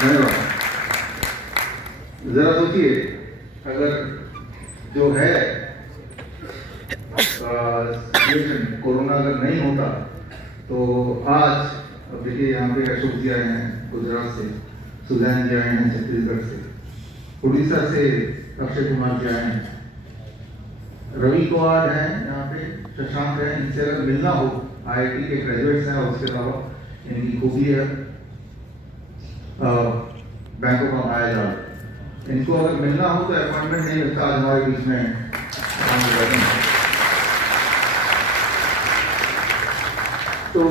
धन्यवाद। जरा सोचिए, अगर जो है सिचुएशन कोरोना अगर नहीं होता तो आज अब देखिए यहाँ पे अशोक जी आए हैं गुजरात से, सुजान जी आए हैं छत्तीसगढ़ से, उड़ीसा से अक्षय कुमार जी आए हैं, रवि कुमार हैं यहाँ पे, शशांक है। इनसे अगर मिलना हो, IIT के ग्रेजुएट्स हैं और उसके अलावा इनकी खूबी है बैंकों का माया जाल। इनको अगर मिलना हो तो अपॉइंटमेंट नहीं मिलता, आज हमारे बीच में तो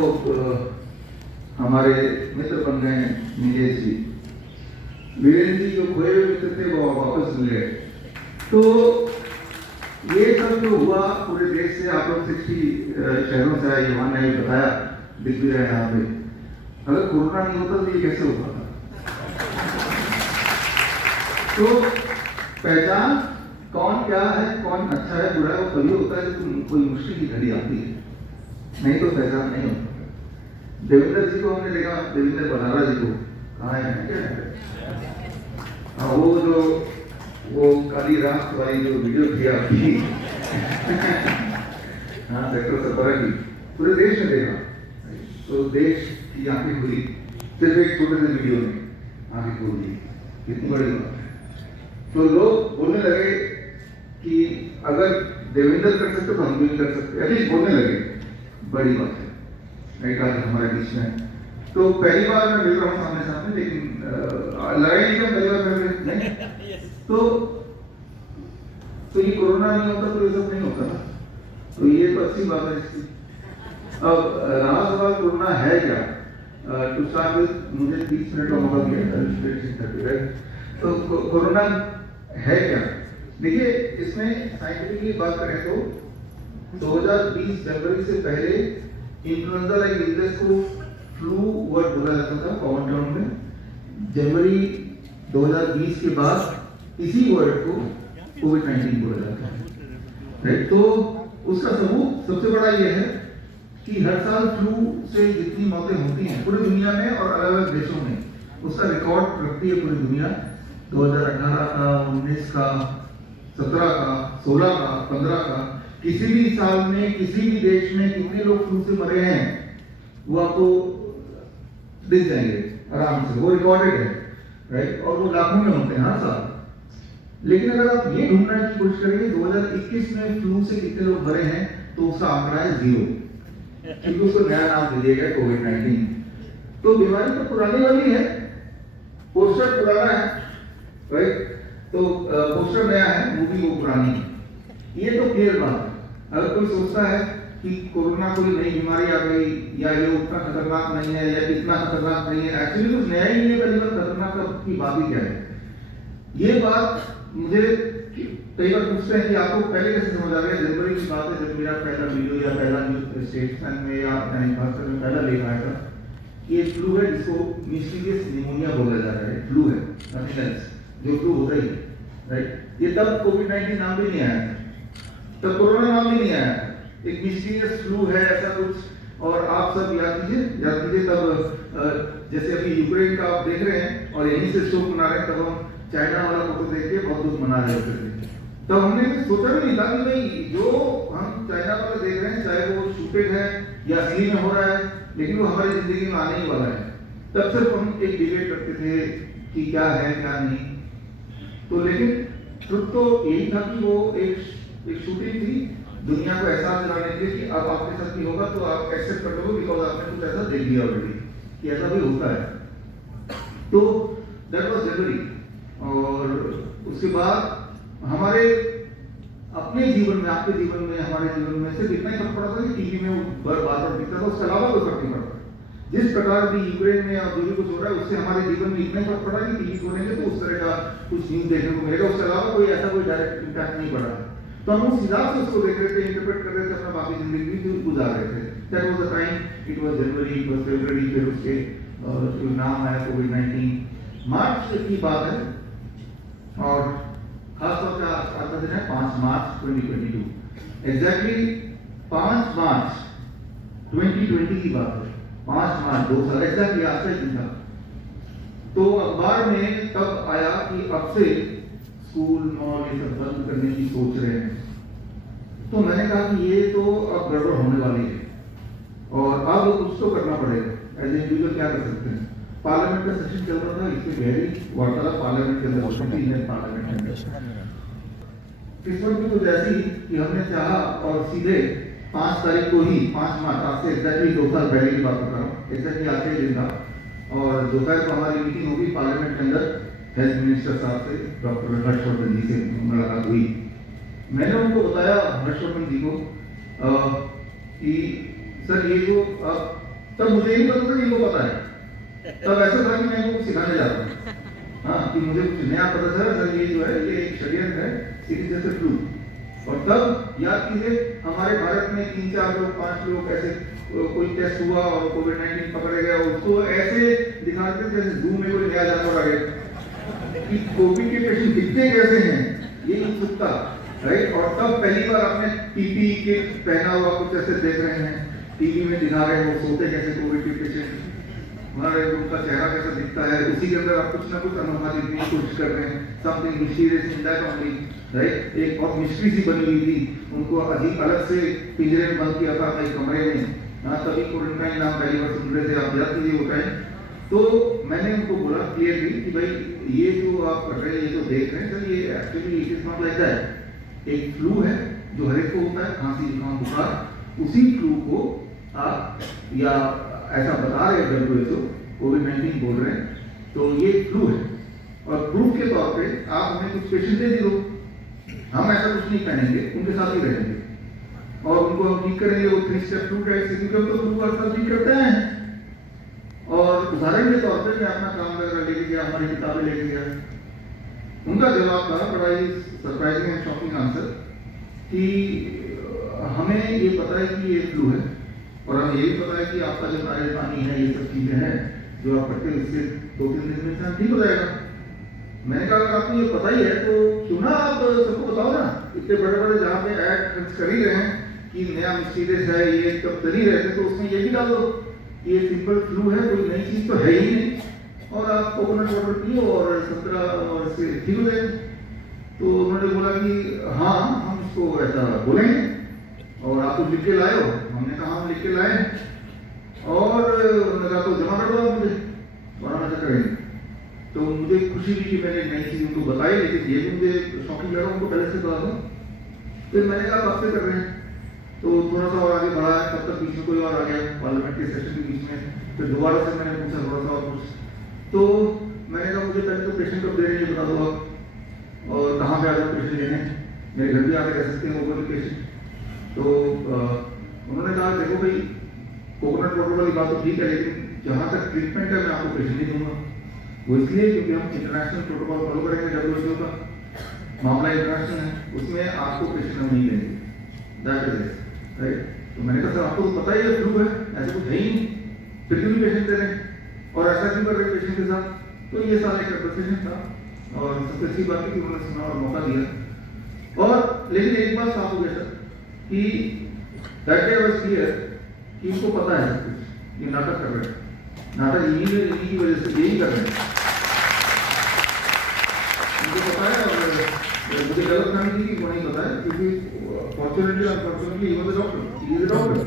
हमारे मित्र बन गए हैं नीलेश जी, वीरेंद्र जी जो खोए हुए मित्र थे वो वापस मिल गए। तो ये सब जो हुआ पूरे देश से, आप लोग 60 शहरों से आए, युवा ने बताया, दिख भी रहे यहाँ पे। अगर कोरोना नहीं होता तो ये कैसे हो पाता? तो पहचान कौन क्या है, कौन अच्छा है बुरा है, वो तभी होता है जब कोई मुश्किल की घड़ी आती है, नहीं तो पहचान नहीं होता। देवेंद्र जी को हमने देखा, देवेंद्र बरारा जी को कहा है क्या, वो काली रात वाली जो वीडियो थी आपकी हाँ सेक्टर 17 की, पूरे देश में देखा, तो देश की आंखें खुली सिर्फ एक छोटे से वीडियो में, आंखें खोल दी, कितनी बड़ी बात है। तो लोग बोलने लगे कि अगर देवेंद्र कर सकते तो हम भी कर सकते, एटलीस्ट बोलने लगे, बड़ी बात है। नहीं कहा हमारे बीच में, तो पहली बार मैं मिल रहा हूँ सामने सामने, लेकिन लड़ाई नहीं कर, पहली बार नहीं तो ये कोरोना नहीं होता तो ये सब नहीं होता ना, तो ये तो अच्छी बात है इसकी। अब रहा सवाल कोरोना है क्या, टू स्टार्ट विद मुझे 30 मिनट का मौका दिया, तो कोरोना है क्या? देखिए, इसमें साइंटिफिकली बात करें तो 2020 जनवरी से पहले इन्फ्लुएंजा लाइक इलनेस को फ्लू वर्ड बोला जाता था कॉमन टर्म में। जनवरी 2020 के बाद इसी वर्ड को कोविड-19 बोला जाता है, राइट? तो उसका सबूत सबसे बड़ा यह है कि हर साल फ्लू से जितनी मौतें होती हैं पूरी दुनिया में और अलग अलग देशों में, उसका रिकॉर्ड रखती है पूरी दुनिया। 2018 का, 19 का, 17 का, 16 का, 15 का, किसी भी साल में किसी भी देश में कितने लोग फ्लू से मरे हैं वो आपको दिख जाएंगे आराम से, वो रिकॉर्डेड है, राइट? और वो लाखों में होते हैं हर साल। लेकिन अगर आप ये ढूंढने की कोशिश करेंगे 2021 में फ्लू से कितने लोग मरे हैं, तो उसका आंकड़ा है 0, क्योंकि उसको नया नाम दे दिया गया कोविड-19। तो बीमारी तो पुरानी वाली है, पोस्टर पुराना है, राइट? तो पोस्टर नया है, मूवी वो पुरानी है, ये तो क्लियर बात है। अगर कोई सोचता है कि कोरोना कोई नई बीमारी आ गई या ये उतना खतरनाक नहीं है या इतना खतरनाक नहीं है, एक्चुअली कुछ नया ही नहीं है, पहली बार खतरनाक की बात ही क्या है? ये बात मुझे कई बार पूछते हैं कि आपको पहले कैसे समझ आ गया? जनवरी की बात है, जब मेरा पहला वीडियो या पहला न्यूज स्टेटमेंट में या दैनिक भास्कर में पहला लेख आया था, ये फ्लू है जिसको मिस्टीरियस निमोनिया बोला जा रहा है, फ्लू है, नथिंग एल्स, जो फ्लू होता ही है, राइट? ये तब कोविड-19 नाम भी नहीं आया, तब कोरोना नाम भी नहीं आया, एक मिस्टीरियस फ्लू है ऐसा कुछ। और आप सब याद कीजिए तब जैसे अभी यूक्रेन का आप देख रहे हैं और यहीं से शोक मना रहे हैं, तब हम चाइना वाला फोटो देख के बहुत दुख मना रहे थे। तब हमने सोचा भी नहीं था कि भाई जो हम चाइना वाला देख रहे हैं, चाहे वो शूटेड है या असली में हो रहा है, लेकिन वो हमारी जिंदगी में आने ही वाला है। तब सिर्फ हम एक डिबेट करते थे कि क्या है क्या नहीं, तो लेकिन ट्रुथ तो यही था कि वो एक शूटिंग थी, दुनिया को एहसास दिलाने के लिए कि अब आपके साथ भी होगा तो आप एक्सेप्ट कर लो, बिकॉज आपने कुछ ऐसा देख लिया ऑलरेडी कि ऐसा भी होता है। तो दैट वाज जनवरी। और उसके बाद हमारे अपने जीवन में, आपके जीवन में, हमारे जीवन में सिर्फ इतना ही फर्क पड़ा था कि टीवी में बार बार दिखता था, उसके अलावा कोई फर्क नहीं पड़ता। जिस प्रकार भी यूक्रेन में और जो भी कुछ हो रहा है उससे हमारे जीवन में इतना ही फर्क पड़ा कि टीवी खोलेंगे तो उस तरह का कुछ न्यूज देखने को मिलेगा, उसके अलावा कोई ऐसा कोई डायरेक्ट इम्पैक्ट नहीं पड़ा। तो हम उस हिसाब से उसको देख रहे थे, इंटरप्रेट कर रहे थे, अपना बाकी जिंदगी भी गुजार रहे थे। That was the time, it was January, it was February, फिर उसके जो नाम आया कोविड-19। मार्च की बात है और खासतौर से आज का दिन है 5 मार्च 2022। एग्जैक्टली 5 मार्च 2020 की बात है, 5 मार्च 2 साल एग्जैक्टली आज का दिन था। तो अखबार में तब आया कि अब से स्कूल मॉल ये सब बंद करने की सोच रहे हैं। तो मैंने कहा कि ये तो अब गड़बड़ होने वाली है और अब कुछ तो करना पड़ेगा। एज ए इंडिविजुअल क्या कर सकते हैं? पार्लियामेंट का सेशन चल रहा था, इससे गहरी वार्तालाप पार्लियामेंट के अंदर होती है। पार्लियामेंट में किस्मत भी कुछ ऐसी कि हमने चाहा और सीधे 5 तारीख को ही 5 मार्च आज से एग्जैक्टली 2 साल पहले की बात बता रहा हूँ, एग्जैक्टली आज के दिन था और दोपहर को हमारी मीटिंग होगी पार्लियामेंट के अंदर। हेल्थ मिनिस्टर साहब से डॉक्टर हर्षवर्धन जी से मुलाकात हुई। मैंने उनको बताया हर्षवर्धन जी को कि सर ये जो तब मुझे नहीं पता था, इनको पता है। तब ऐसा था कि मैं इनको सिखाने जा रहा हूँ, हाँ, कि मुझे कुछ नया पता चला सर ये जो है ये एक षड्यंत्र है, it is just a flu. और तब याद कीजिए हमारे भारत में 3-4 लोग 5 लोग ऐसे कोई टेस्ट हुआ और कोविड-19 पकड़े गए, उसको ऐसे दिखाते जैसे जूम में कोई नया जानवर आ गया कि कोविड के पेशेंट दिखते कैसे हैं, ये उत्सुकता, राइट। और तब पहली बार आपने पीपीई किट पहना हुआ कुछ ऐसे देख रहे हैं, टीवी में दिखा रहे हैं वो सोते कैसे कोविड के पेशेंट, हमारे उनका चेहरा कैसा दिखता है, उसी के अंदर आप कुछ ना कुछ अनोखा दिखने की कोशिश कर रहे हैं, something mysterious in that only, right. एक बहुत मिस्ट्री सी बनी हुई थी, उनको अजीब अलग से पिंजरे में बंद किया था एक कमरे में, तभी क्वारंटाइन नाम पहली बार सुन रहे थे, आप याद कीजिए वो टाइम। तो मैंने उनको बोला क्लियरली कि भाई ये जो आप कर रहे हैं, ये जो देख रहे हैं सर, ये actually it is not like that. एक फ्लू है जो हर एक को होता है, खांसी जुकाम बुखार, उसी फ्लू को आप या ऐसा बता रहे हैं WHO, कोविड-19 बोल रहे हैं, तो ये फ्लू है और प्रूफ के तौर पे आप हमें कुछ पेशेंट दे दो, हम ऐसा कुछ नहीं करेंगे, उनके साथ ही रहेंगे और उनको हम ठीक करेंगे। वो 3 स्टेप फ्लू टेस्ट तो फ्लू का ठीक करते हैं। और उदाहरण के तौर पे मैं अपना काम वगैरह लेके गया, हमारी किताबें लेके गया, उनका जवाब था बड़ा ही सरप्राइजिंग एंड शॉकिंग आंसर कि हमें ये पता है कि ये फ्लू है और हमें ये पता है कि आपका जो नारियल पानी है, ये सब चीजें हैं जो आप करते हैं, उससे 2-3 दिन में इंसान ठीक हो जाएगा। मैंने कहा अगर आपको ये पता ही है तो क्यों ना आप सबको बताओ ना, इतने बड़े बड़े जहाँ पे ऐड खर्च कर ही रहे हैं कि नया मिस्टीरियस है, ये कब कर ही रहे थे, तो उसमें ये भी डाल दो कि ये सिंपल फ्लू है, कोई नई चीज तो है ही नहीं और आप कोकोनट वाटर पियो और संतरा और इससे ठीक हो जाएगी। तो उन्होंने बोला कि हाँ हम इसको ऐसा बोलेंगे और आप कुछ लिख के लाए हो? हमने कहा हम लिख के लाए हैं और उन्होंने कहा तो जमा कर दो मुझे और हम ऐसा करेंगे। तो मुझे खुशी हुई कि मैंने नई चीज उनको बताई, लेकिन ये भी मुझे शॉकिंग लगा, उनको पहले से बता दो। फिर मैंने कहा कब से कर रहे हैं, तो थोड़ा सा और आगे बढ़ा है, तब तक बीच में कोई और आ गया पार्लियामेंट के सेशन के बीच में, फिर दोबारा से मैंने पूछा थोड़ा सा और कुछ, तो मैंने कहा मुझे पहले तो पेशेंट कब दे रहे हैं बता दो आप और कहाँ पे आ जाओ पेशेंट लेने, मेरे घर भी आके रह सकते हैं वो बोले पेशेंट। तो उन्होंने कहा देखो भाई कोकोनट वाटर वाली बात तो ठीक है, लेकिन जहाँ तक ट्रीटमेंट है मैं आपको पेशेंट नहीं दूंगा। वो इसलिए क्योंकि हम इंटरनेशनल प्रोटोकॉल फॉलो करेंगे, WHO का मामला इंटरनेशनल है, उसमें आपको पेशेंट हम नहीं लेंगे, दैट इज इट, राइट। तो मैंने कहा सर आपको तो पता ही है फ्लू है, ऐसा कुछ है ही नहीं, फिर क्यों पेशेंट दे रहे हैं और ऐसा क्यों कर रहे हैं पेशेंट के साथ। तो ये सारा एक रिप्रेजेंटेशन था और सबसे अच्छी बात है कि उन्होंने सुना और मौका दिया। और लेकिन एक बात साफ हो गया सर कि दैट डे वाज क्लियर कि इनको पता है सब कुछ, ये नाटक कर रहे हैं, नाटक इन्हीं की वजह से यही कर रहे हैं, मुझे पता है। और मुझे गलत फहमी थी कि वो नहीं पता है, क्योंकि fortunately unfortunately he was a doctor, he is a doctor,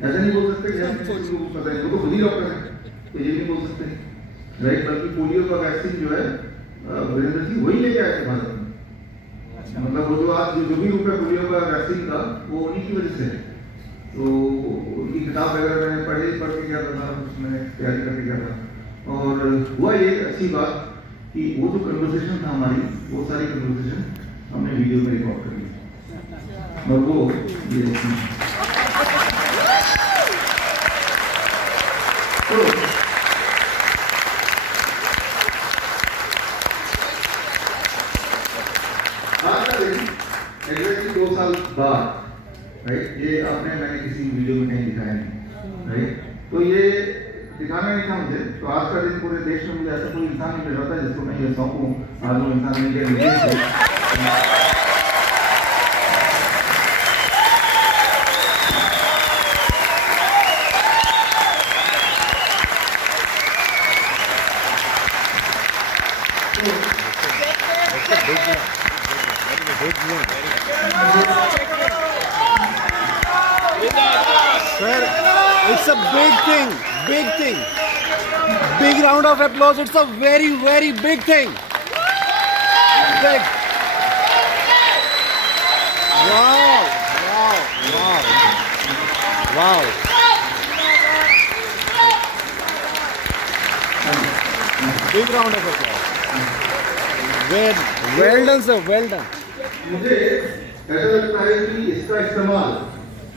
ऐसा नहीं बोल सकते कि इनको कुछ पता है, इनको खुद ही डॉक्टर है, तो ये नहीं बोल सकते, राइट। बल्कि पोलियो का वैक्सीन जो है वीरेंद्र जी वही लेके आए थे भारत में, मतलब वो जो आज जो भी रुपए पोलियो का वैक्सीन का वो उन्हीं की वजह से है। तो उनकी किताब वगैरह मैंने पढ़ के गया था, उसमें तैयारी करके गया था और हुआ ये अच्छी बात कि वो जो कन्वर्सेशन था हमारी, वो सारी कन्वर्सेशन हमने वीडियो में रिकॉर्ड कर ली और वो ये तो आज का दिन एग्जैक्टली 2 साल बाद, राइट, ये आपने मैंने किसी वीडियो में नहीं दिखाया नहीं, राइट। तो ये दिखाना नहीं था मुझे, तो आज का दिन पूरे देश में मुझे ऐसा कोई इंसान नहीं मिल रहा था जिसको मैं ये सौंपूं, आज वो इंसान नहीं गया। It's a big thing, big thing. Big round of applause. It's a very, very big thing. Big. Wow, wow, wow, wow. Big round of applause. Well done, sir. Well done. मुझे ऐसा लगता है कि इसका इस्तेमाल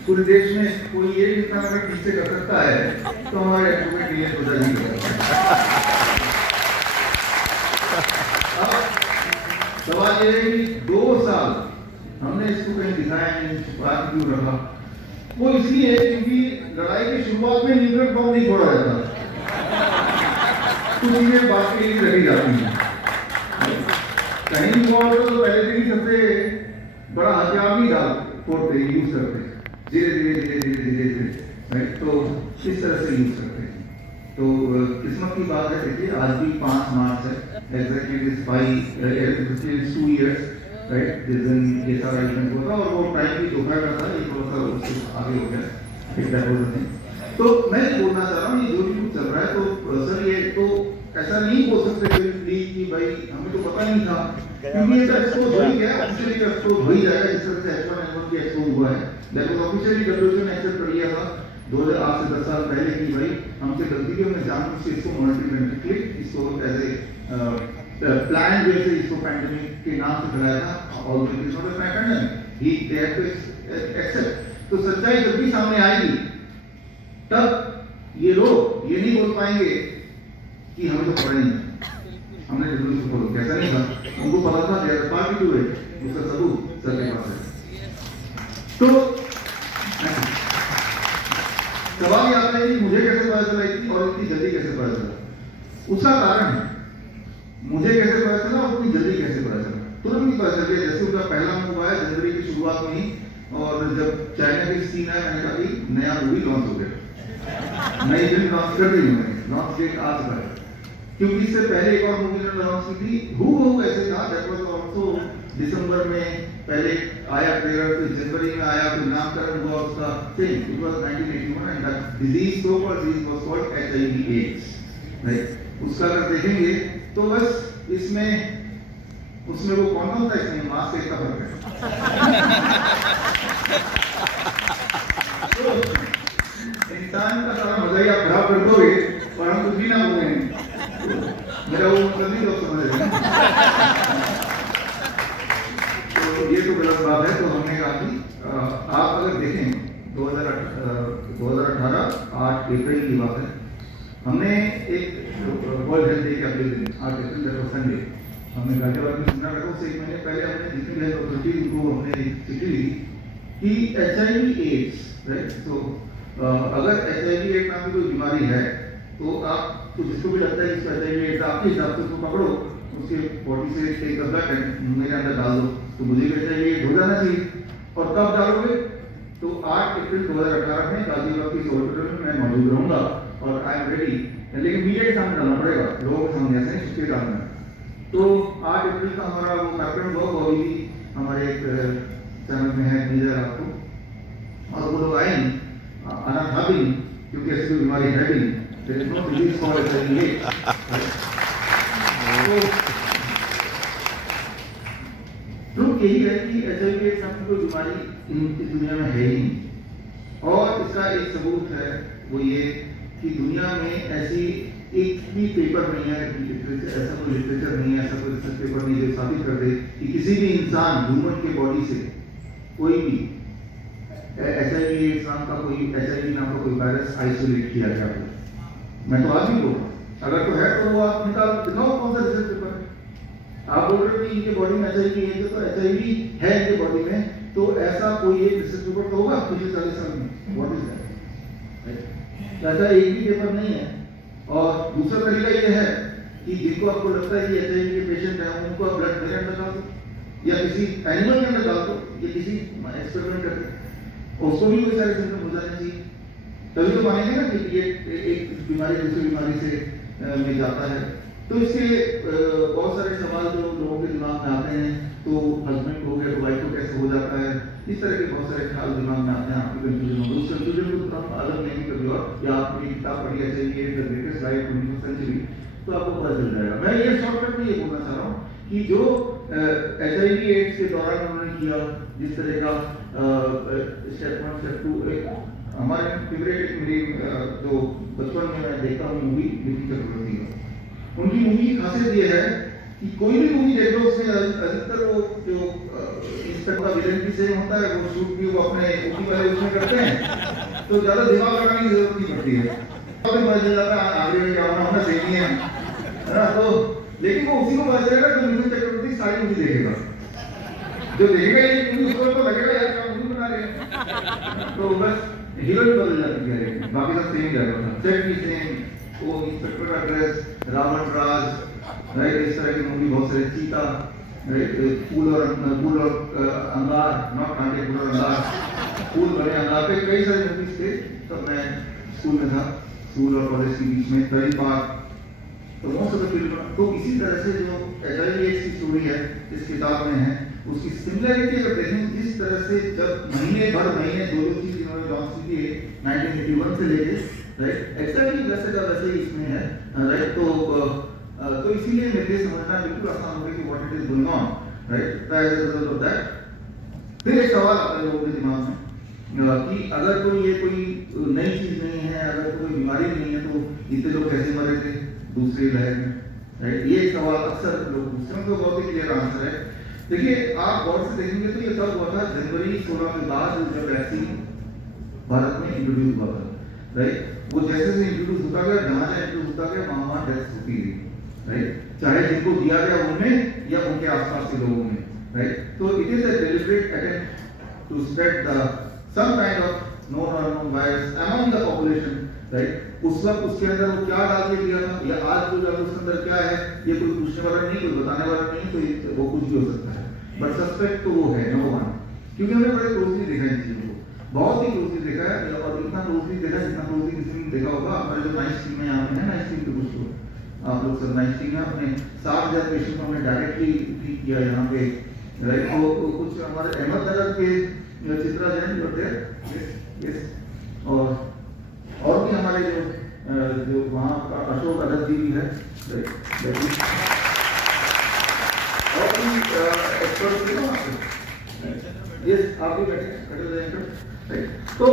पूरे देश में कोई एक इंसान अगर ठीक से कर सकता है तो हमारे एस्टिमेट ये हो जाएगी। सवाल ये है कि 2 साल हमने इसको कहीं दिखाया नहीं, बात क्यों रखा? वो इसलिए है क्योंकि लड़ाई की शुरुआत में न्यूक्लियर बम नहीं छोड़ा जाता, कुछ चीजें बात के लिए रखी जाती हैं। कहीं भी हुआ तो पहले से ही सबसे बड़ा हथियार नहीं डाल फोड़ते यूज करते, धीरे धीरे धीरे धीरे धीरे धीरे, तो इस तरह से यूज करते हैं। तो किस्मत की बात है, देखिए आज भी 5 मार्च है, exactly it is 2 years, right, जिस दिन ये सारा इवेंट हुआ था, और वो टाइम भी दोपहर का था, ये थोड़ा सा उससे आगे हो गया, ठीक है। तो मैं बोलना चाह रहा हूँ, ये जो भी चल रहा है, तो सर ये तो ऐसा नहीं बोल सकते कि भाई हमें तो पता नहीं था, क्योंकि ये तो एक्सपोज हो ही गया, ऑफिशियली एक्सपोज हो ही जाएगा, जिस तरह से H1N1 की एक्सपोज हुआ है। लेकिन ऑफिशियली WHO ने एक्सेप्ट कर लिया था 2008 से 10 साल पहले कि भाई हमसे गलती की, हमने जानबूझ के इसको मॉनिटरिंग इसको एज ए प्लान वे से इसको पैंडेमिक के नाम से फैलाया था, और it is not a pandemic, ही दे हैव टू एक्सेप्ट। तो सच्चाई जब भी सामने आएगी तब ये लोग ये नहीं बोल पाएंगे कि हमें तो पता नहीं, हमने जरूर से बोलो, कैसा नहीं था, उनको पता था, देयर पार्टी टू इट, उसका सबूत सर के पास है। तो सवाल ये आता है कि मुझे कैसे पता चला इतनी, और इतनी जल्दी कैसे पता चला? उसका कारण है, मुझे कैसे पता चला और इतनी जल्दी कैसे पता चला? तुरंत नहीं पता चल गया, जैसे उनका पहला मूव आया जनवरी की शुरुआत में ही, और जब चाइना की सीन आया, मैंने कहा कि नया मूवी लॉन्च हो गया, नई फिल्म लॉन्च कर दी उन्होंने, लॉन्च डेट आ चुका है। क्योंकि इससे पहले एक और मूवी उन्होंने लॉन्च की थी, हु ऐसे था, दैट वाज आल्सो दिसंबर में पहले आया ट्रेलर, फिर जनवरी में आया, फिर नामकरण हुआ उसका, same it was 1981, and that disease so called disease was called HIV/AIDS, right. उसका अगर देखेंगे तो बस इसमें उसमें वो कॉन्डोम था, इसमें मास्क का फर्क है। तो इंसान का सारा मजा ही आप खराब कर दोगे और हम कुछ भी ना बोलेंगे, मेरा वो मतलब नहीं लोग समझ रहे हैं। तो ये तो गलत बात है। तो हमने कहा कि आप अगर देखें 2018 8 अप्रैल की बात है, हमने एक वर्ल्ड हेल्थ डे के अगले दिन 8 अप्रैल संडे, हमने गाजियाबाद में सुना रखा, उससे 1 महीने पहले हमने जितनी हेल्थ अथॉरिटी उनको हमने चिट्ठी ली कि HIV/AIDS, राइट। तो अगर HIV/AIDS नाम की कोई बीमारी है तो आप तो जिसको भी लगता है कि HIV/AIDS आपके हिसाब से उसको पकड़ो, उसके बॉडी से टेक द ब्लड एंड मेरे अंदर डाल दो, तो मुझे HIV/AIDS हो जाना चाहिए। और कब डालोगे? तो 8 अप्रैल 2018 में गाजियाबाद के हॉस्पिटल में मैं मौजूद रहूंगा और आई एम रेडी, लेकिन मीडिया के सामने डालना पड़ेगा, लोगों के सामने ऐसे नहीं डालना। तो 8 अप्रैल का हमारा वो कार्यक्रम हुआ, वो अभी हमारे एक चैनल में है, नीचे आपको, और वो लोग आए आना था भी नहीं, क्योंकि ऐसी कोई बीमारी है भी नहीं, there is no disease called HIV/AIDS। तो यही है कि HIV/AIDS नाम की कोई बीमारी इस दुनिया में है ही नहीं। और इसका एक सबूत है वो ये कि दुनिया में ऐसी एक भी पेपर नहीं है, ऐसा कोई लिटरेचर नहीं है, ऐसा कोई रिसर्च पेपर नहीं जो साबित कर दे कि किसी भी इंसान ह्यूमन के बॉडी से कोई भी HIV/AIDS नाम का कोई वायरस आइसोलेट किया गया हो। मैं तो आज भी बोल रहा हूँ, अगर तो है तो वो आप निकाल दिखाओ कौन सा रिसर्च पेपर है। आप बोल रहे हो कि इनके बॉडी में HIV है, तो HIV है इनके बॉडी में, तो ऐसा कोई एक रिसर्च पेपर तो होगा पिछले 40 साल में, व्हाट इज दैट? ऐसा एक भी पेपर नहीं है। और दूसरा तरीका ये है कि जिनको आपको लगता है कि HIV के पेशेंट हैं, उनको आप ब्लड मेरे अंदर डाल दो या किसी एनिमल के अंदर डाल दो या किसी एक्सपेरिमेंट करके, उसको भी कोई सारे सिम्टम हो जाने चाहिए, तभी तो मानेंगे ना कि ये एक बीमारी दूसरी बीमारी से में जाता है। तो इसके बहुत सारे सवाल जो लोगों के दिमाग में आते हैं, तो हस्बैंड हो गया तो वाइफ को कैसे हो जाता है, इस तरह के बहुत सारे ख्याल दिमाग में आते हैं, आपकी कंफ्यूजन होगी। उस कंफ्यूजन को हम अलग नहीं कभी और, या आपने किताब पढ़ी है चाहिए the greatest life 21st century, तो आपको पता चल जाएगा। मैं ये शॉर्टकट में ये बोलना चाह रहा हूँ कि जो HIV एड्स के दौरान उन्होंने किया, जिस तरह का स्टेप 1 स्टेप 2, हमारे फेवरेट मेरी जो बचपन में मैं देखता हूँ मूवी विकी चक्रवर्ती का, उनकी मूवी की खासियत ये है कि कोई भी मूवी देख लो उसमें अधिकतर वो जो इंस्पेक्टर विलेन भी सेम होता है, वो शूट भी वो अपने ओटी वाले उसमें करते हैं, तो ज्यादा दिमाग लगाने की जरूरत नहीं पड़ती है। पता चल जाता है आगे में क्या होना सही है ना। तो लेकिन वो उसी को पता चलेगा जो विकी चक्रवर्ती सारी मूवी देखेगा, जो देखेगा ये मूवी उसको तो लगेगा यार क्या मूवी बना रहे हैं। तो बस हीरो भी बदल जाती है, बाकी सब सेम रहेगा, सेट भी सेम, वो इंस्पेक्टर का ड्रेस, रावण राज, राइट, इस तरह की मूवी बहुत सारे, चीता, फूल और अंगार, नॉट कांटे, फूल और अंगार, फूल बड़े अंगार पे कई सारे मूवीज थे। तब मैं स्कूल में था, स्कूल और कॉलेज के बीच में कई बार, तो मोस्ट ऑफ द फिल्म। तो इसी तरह से जो HIV एड्स की स्टोरी है इस किताब में है, उसकी सिमिलरिटी अगर देखें, जिस तरह से जब महीने भर महीने दो चीज इन्होंने लॉन्च की थी 1981 से लेके, राइट, एक्जेक्टली वैसे का वैसे ही इसमें है, राइट। तो इसीलिए मेरे लिए समझना बिल्कुल आसान हो गया कि what it is going on, right. As a result of that फिर एक सवाल आता है लोगों के दिमाग में कि अगर कोई ये कोई नई चीज नहीं है, अगर कोई बीमारी नहीं है, तो इतने लोग कैसे मरे थे दूसरी लहर में, राइट। ये एक सवाल अक्सर लोग पूछते हैं, तो बहुत ही क्लियर आंसर है। देखिए, आप गौर से देखेंगे तो ये तब हुआ था जनवरी 16 के बाद जब वैक्सीन भारत में इंट्रोड्यूस हुआ था, राइट। वो जैसे जैसे इंट्रोड्यूस होता गया, जहां जहां इंट्रोड्यूस होता गया वहां वहां डेथ्स होती गई, राइट, चाहे जिनको दिया गया उनमें या उनके आसपास के लोगों में, राइट। तो it is a deliberate attempt to spread the some kind of known और unknown virus among the population, right. उस वक्त उसके अंदर वो क्या डाल के दिया था, या आज जो डाल उसके अंदर क्या है, ये कोई पूछने वाला नहीं, कोई बताने वाला नहीं, तो वो कुछ भी हो सकता है, बट सस्पेक्ट तो वो है नंबर 1, क्योंकि हमने बड़े क्लोजली देखा इन चीजों को, बहुत ही क्लोजली देखा है, और इतना क्लोजली देखा जितना क्लोजली किसी ने देखा होगा। हमारे जो नाइस टीम में यहाँ पे है, नाइस टीम के कुछ आप लोग सब नाइस टीम है, अपने 7,000 पेशेंट को हमने डायरेक्टली ट्रीट किया यहाँ पे, राइट। तो कुछ हमारे अहमदनगर के चित्रा जैन होते हैं, और भी हमारे जो वहाँ का अशोक अदर जी भी है, राइट, और भी एक्सपर्ट भी वहाँ पे, ये आप भी बैठे, राइट। तो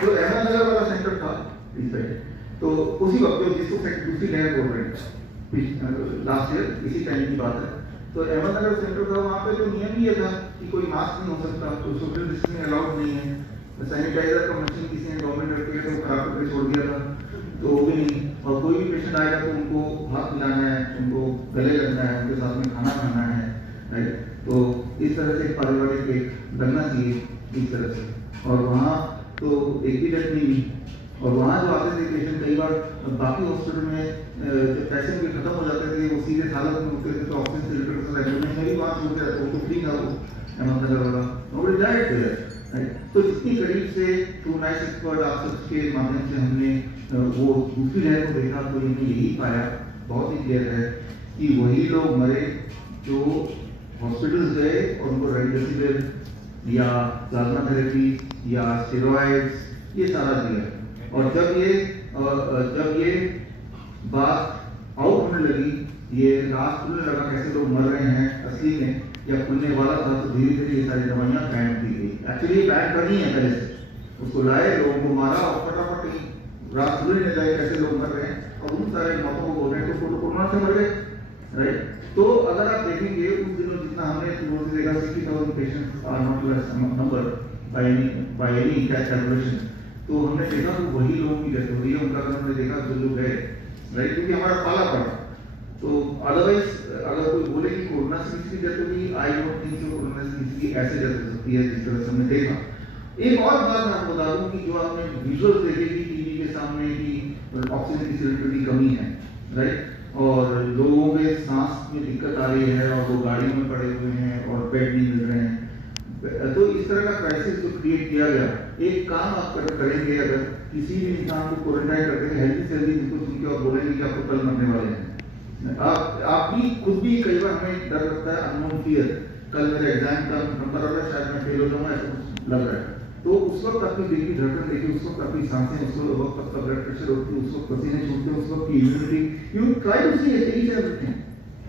जो अहमदनगर वाला सेंटर था इस साइड, तो उसी वक्त जो जिसको दूसरी लहर बोल रहे हैं लास्ट ईयर इसी टाइम की बात है, तो अहमदनगर सेंटर था, वहाँ पे तो नियम ही ये था कि कोई मास्क नहीं हो सकता, तो सोशल डिस्टेंसिंग अलाउड नहीं है, सैनिटाइजर का मशीन किसी ने गवर्नमेंट रखी है तो खराब करके छोड़ दिया था, तो वो भी नहीं, और कोई भी पेशेंट आएगा तो उनको हाथ मिलाना है, उनको गले लगना है, उनके साथ में खाना खाना है, राइट। तो इस तरह से पारिवारिक एक बनना चाहिए इस तरह से, और वहाँ तो एक भी डेथ नहीं हुई, और वहाँ जो आते थे पेशेंट कई बार बाकी हॉस्पिटल में जब पैसे उनके खत्म हो जाते थे, वो सीरियस हालत में होते थे, तो ऑक्सीजन सिलेंडर में भी वहाँ छूट गया, तो फ्री था वो अहमदनगर वाला, नोबडी डाइड देयर, राइट। तो जितनी करीब से थ्रू नाइस एक्सपर्ट आप सबके माध्यम से हमने वो दूसरी लहर को देखा, तो हमने यही पाया, बहुत ही क्लियर है कि वही लोग मरे जो हॉस्पिटल्स गए और उनको रेमडेसिविर या प्लाज्मा थेरेपी या स्टेरॉइड्स ये सारा दिया, और जब ये बात आउट होने लगी, ये रात खुलने लगा कैसे लोग मर रहे हैं असली में या खुलने वाला था, तो धीरे धीरे ये सारी दवाइयाँ बैन की गई। एक्चुअली बैन करनी है पहले से, उसको लाए, लोगों को मारा और फटाफट ही रात खुलने न जाए कैसे लोग मर रहे हैं, और उन सारे मौतों को बोल रहे हैं तो कोरोना से मर गए, राइट। तो अगर आप देखेंगे उस दिनों जितना हमने रोज देखा 60,000 patients are not less number by any calculation, तो हमने देखा तो वही लोगों की डेथ हो रही है, उनका हमने देखा जो लोग गए, राइट, क्योंकि हमारा पाला पड़ा। तो अदरवाइज अगर कोई बोले कि कोरोना से किसी की डेथ होगी, I don't think so corona से किसी की ऐसे डेथ हो सकती है जिस तरह से हमने देखा। एक और बात मैं आपको बता दूं कि जो आपने विजुअल्स देखेगी टीवी के सामने की ऑक्सीजन की सिलेंडर की कमी है, राइट, और लोगों के सांस में दिक्कत आ रही है, और वो गाड़ी में पड़े हुए हैं और बेड नहीं मिल रहे हैं, तो इस तरह का क्राइसिस जो क्रिएट किया गया, एक काम आप करेंगे, अगर किसी भी इंसान को क्वारंटाइन करते हैं हेल्दी से हेल्दी, जिसको सुन के और बोलेंगे कि आपको कल मरने वाले हैं, आप भी खुद भी कई बार हमें डर लगता है, अननोन फियर, कल मेरे एग्जाम का नंबर आ रहा है, शायद मैं फेल हो जाऊंगा, ऐसा कुछ लग रहा है। तो उस वक्त आपकी दिल की धड़कन देखिए, उस वक्त आपकी सांसें, उस वक्त आपका ब्लड प्रेशर होती है, उस वक्त पसीने छूटते हैं, उस वक्त की immunity, you try to see everything.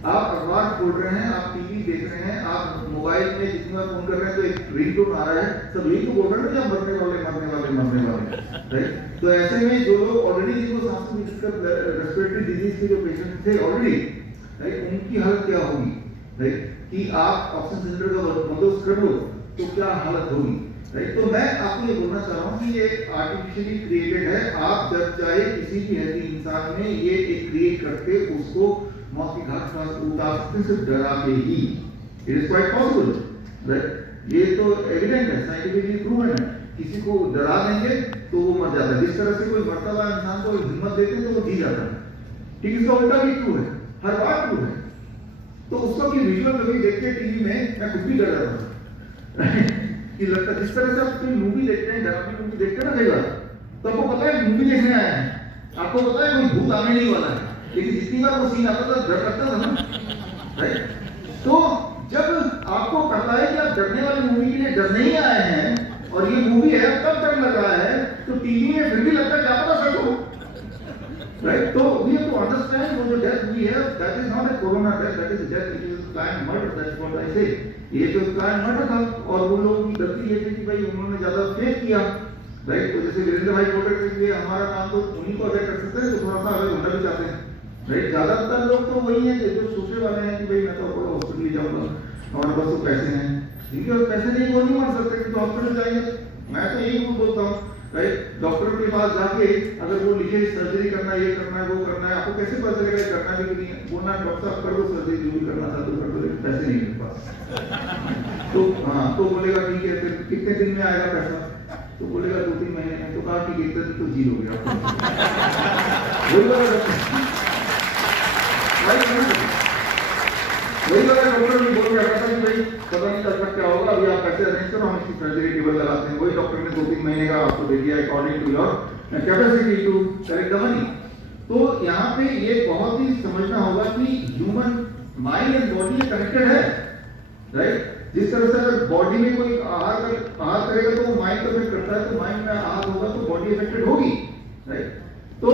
आप अखबार खोल रहे हैं, आप टीवी देख रहे हैं, आप मोबाइल में जितनी बार फोन कर रहे हैं तो एक रिंगटोन आ रहा है, सब यही तो बोल रहे हैं कि मरने वाले मरने वाले मरने वाले, राइट। तो ऐसे में जो लोग ऑलरेडी, जिनको सांस की दिक्कत, रेस्पिरेटरी डिजीज के जो पेशेंट थे ऑलरेडी, राइट, उनकी हालत क्या होगी, राइट, कि आप ऑक्सीजन सिलेंडर का बंदोबस्त कर लो तो क्या हालत होगी, राइट। तो मैं आपको ये बोलना चाह रहा हूँ कि ये आर्टिफिशियली क्रिएटेड है। आप जब चाहे किसी भी हेल्दी इंसान में ये एक क्रिएट करके उसको मौत की घाट पर उतार सकते, सिर्फ डरा के ही। It is quite possible, right. ये तो एविडेंट है, साइंटिफिकली प्रूवन है। किसी को डरा देंगे तो वो मर जाता है। जिस तरह से कोई मरता हुआ इंसान को हिम्मत देते हैं तो वो जी जाता है। ठीक, इसका उल्टा भी ट्रू है, हर बार ट्रू है। तो उस वक्त विजुअल कभी देख के टीवी में मैं खुद भी डर रहा था कि लगता, जिस तरह से आप कोई मूवी देखते हैं, डरावनी मूवी देखते हैं ना कई बार, तो आपको पता है मूवी देखने आए हैं, आपको पता है कोई भूत आने नहीं वाला है, लेकिन जितनी बार वो सीन आता था डर लगता था ना, राइट। तो जब आपको पता है कि आप डरने वाली मूवी के लिए डरने ही आए हैं और ये मूवी है, तब डर लग रहा है, तो टीवी में फिर भी लगता है क्या पता सच हो, राइट। तो वी हैव टू अंडरस्टैंड वो जो डेथ हुई है, that is not a corona death, that is death, it is plan murder, that's what I से। ये तो प्लान मर्डर था और वो लोगों की गलती ये थी कि भाई उन्होंने ज्यादा फेक किया, राइट। तो जैसे वीरेंद्र भाई बोल रहे थे कि हमारा काम तो उन्हीं को अगर कर सकते हैं, तो थोड़ा सा अगर होना भी चाहते हैं, राइट। ज्यादातर लोग तो वही है जो सोचने वाले हैं कि भाई मैं तो हॉस्पिटल जाऊंगा, हमारे पास तो पैसे हैं, ठीक है, पैसे नहीं, वो नहीं मार सकते तो हॉस्पिटल जाएंगे। मैं तो यही बोलता हूँ, राइट। डॉक्टर के पास जाके अगर वो लिखे सर्जरी करना, ये करना है, वो करना है, आपको कैसे पता चलेगा करना भी नहीं है? बोलना डॉक्टर साहब कर दो सर्जरी, जो भी करना था तो कर दो, लेकिन पैसे नहीं मेरे पास। तो हाँ, तो बोलेगा ठीक है, फिर कितने दिन में आएगा पैसा? तो बोलेगा 2-3 महीने में। तो कहा कि इतना दिन तो जीरो हो गया, वही वाला डॉक्टर ने बोल रहा था कि भाई पता नहीं कब तक क्या होगा, अभी आप पैसे अरेंज करो, हम इसकी सर्जरी टेबल लगाते हैं। वही डॉक्टर ने 2-3 महीने का आपको दे दिया according to your capacity to collect the money. तो यहाँ पे ये बहुत ही समझना होगा कि human mind and body connected है, राइट। जिस तरह से अगर बॉडी में कोई आहार करेगा तो वो माइंड को इफेक्ट करता है, तो माइंड में आहार होगा तो बॉडी इफेक्टेड होगी, राइट। तो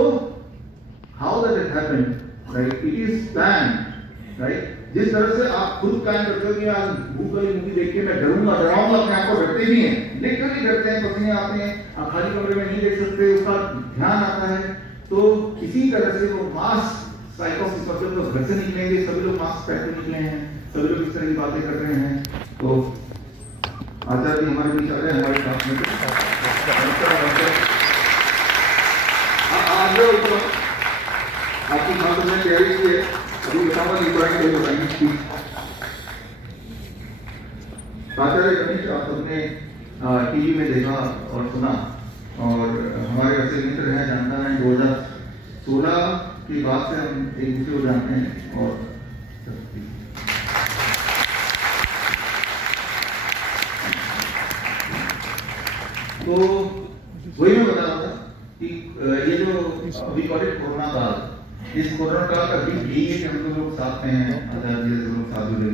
how that it happened, right, it is plan, right. जिस तरह से आप खुद प्लान करते हो कि आज भूख वाली मूवी देख के मैं डरूंगा, डराऊंगा, अपने आप को डरते भी हैं, लिटरली डरते हैं, पसीने आते हैं, आप खाली कमरे में नहीं देख सकते, उसका ध्यान आता है। तो इसी तरह से वो मास साइकोसिस पर जब घर से निकलेंगे, सभी लोग मास्क पहन के निकले हैं, सभी लोग इस तरह की बातें कर रहे हैं। तो आचार्य जी हमारे बीच आ रहे हैं, हमारे साथ में आपकी बात में तैयारी की है, अभी बताऊंगा नहीं पढ़ाएंगे तो बताएंगे। आचार्य गणेश आप सबने टीवी में देखा और सुना, और हमारे ऐसे मित्र हैं, जानता है 2016 की बात से हम एक दूसरे को जानते हैं। और तो वही मैं बता रहा था कि ये जो अभी कोरोना काल, इस कोरोना काल का बीच यही है कि हम लोग साथ में हैं, आचार्य जी से लोग साथ जुड़े।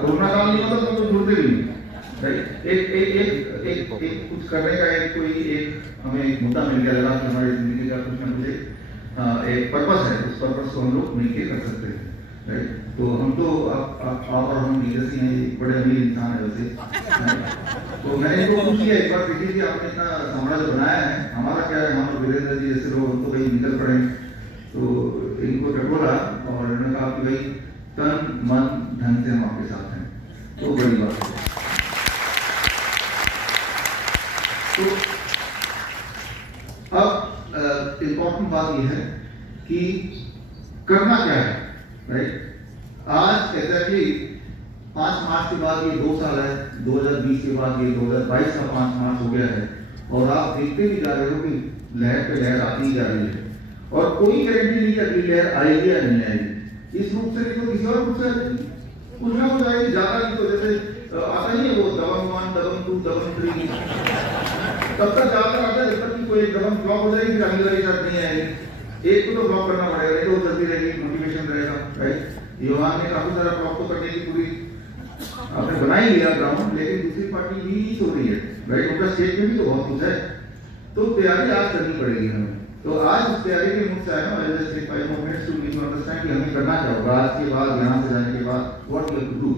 कोरोना काल नहीं होता तो लोग जुड़ते भी नहीं, राइट। एक कुछ करने का एक हमें एक मुद्दा मिल गया, लगा कि हमारी जिंदगी का कुछ न कुछ एक पर्पस है, उस पर्पस को हम लोग मिलकर कर सकते हैं, राइट। तो हम तो आप और हम जैसे हैं, बड़े अमीर इंसान है वैसे। तो मैंने इनको पूछ लिया एक बार, देखिए जी आपने इतना साम्राज्य बनाया है, हमारा क्या है, हम वीरेंद्र जी जैसे लोग हम तो कहीं निकल पड़े। तो इनको टटोला और उन्होंने कहा कि भाई तन मन धन से हम आपके साथ हैं, तो बड़ी बात है। तो अब इम्पोर्टेंट बात यह है कि करना क्या है, राइट। आज एग्जैक्टली 5 मार्च के बाद ये 2 साल है, 2020 के बाद ये 2022 का 5 मार्च हो गया है, और आप देखते भी जा रहे हो कि लहर पे लहर आती ही जा रही है, और कोई गारंटी नहीं है अगली लहर आएगी या नहीं आएगी। इस रूप से नहीं तो किसी और रूप से आएगी, कुछ ना कुछ आएगी, ज्यादा नहीं तो जैसे आता नहीं है वो दबंग 1, दबंग 2, दबंग 3, तब तक जाकर आता है जब तक कि कोई दबंग फ्लॉप हो जाएगी, फिर अगली वाली शर्त नहीं आएगी। एक को तो फ्लॉप करना पड़ेगा, नहीं तो वो चलती रहेगी, मोटिवेशन रहेगा, राइट। यूहान ने काफी सारा फ्लॉप तो करने की पूरी आपने बना ही लिया ग्राउंड, लेकिन दूसरी पार्टी भी हो रही है, राइट। उनका स्टेट में भी तो बहुत कुछ है, तो तैयारी आज करनी पड़ेगी हमें। तो आज उस तैयारी के मुझसे आया ना, I just take 5 more minutes to give you understand कि हमें करना क्या होगा आज के बाद, यहाँ से जाने के बाद what we have to do.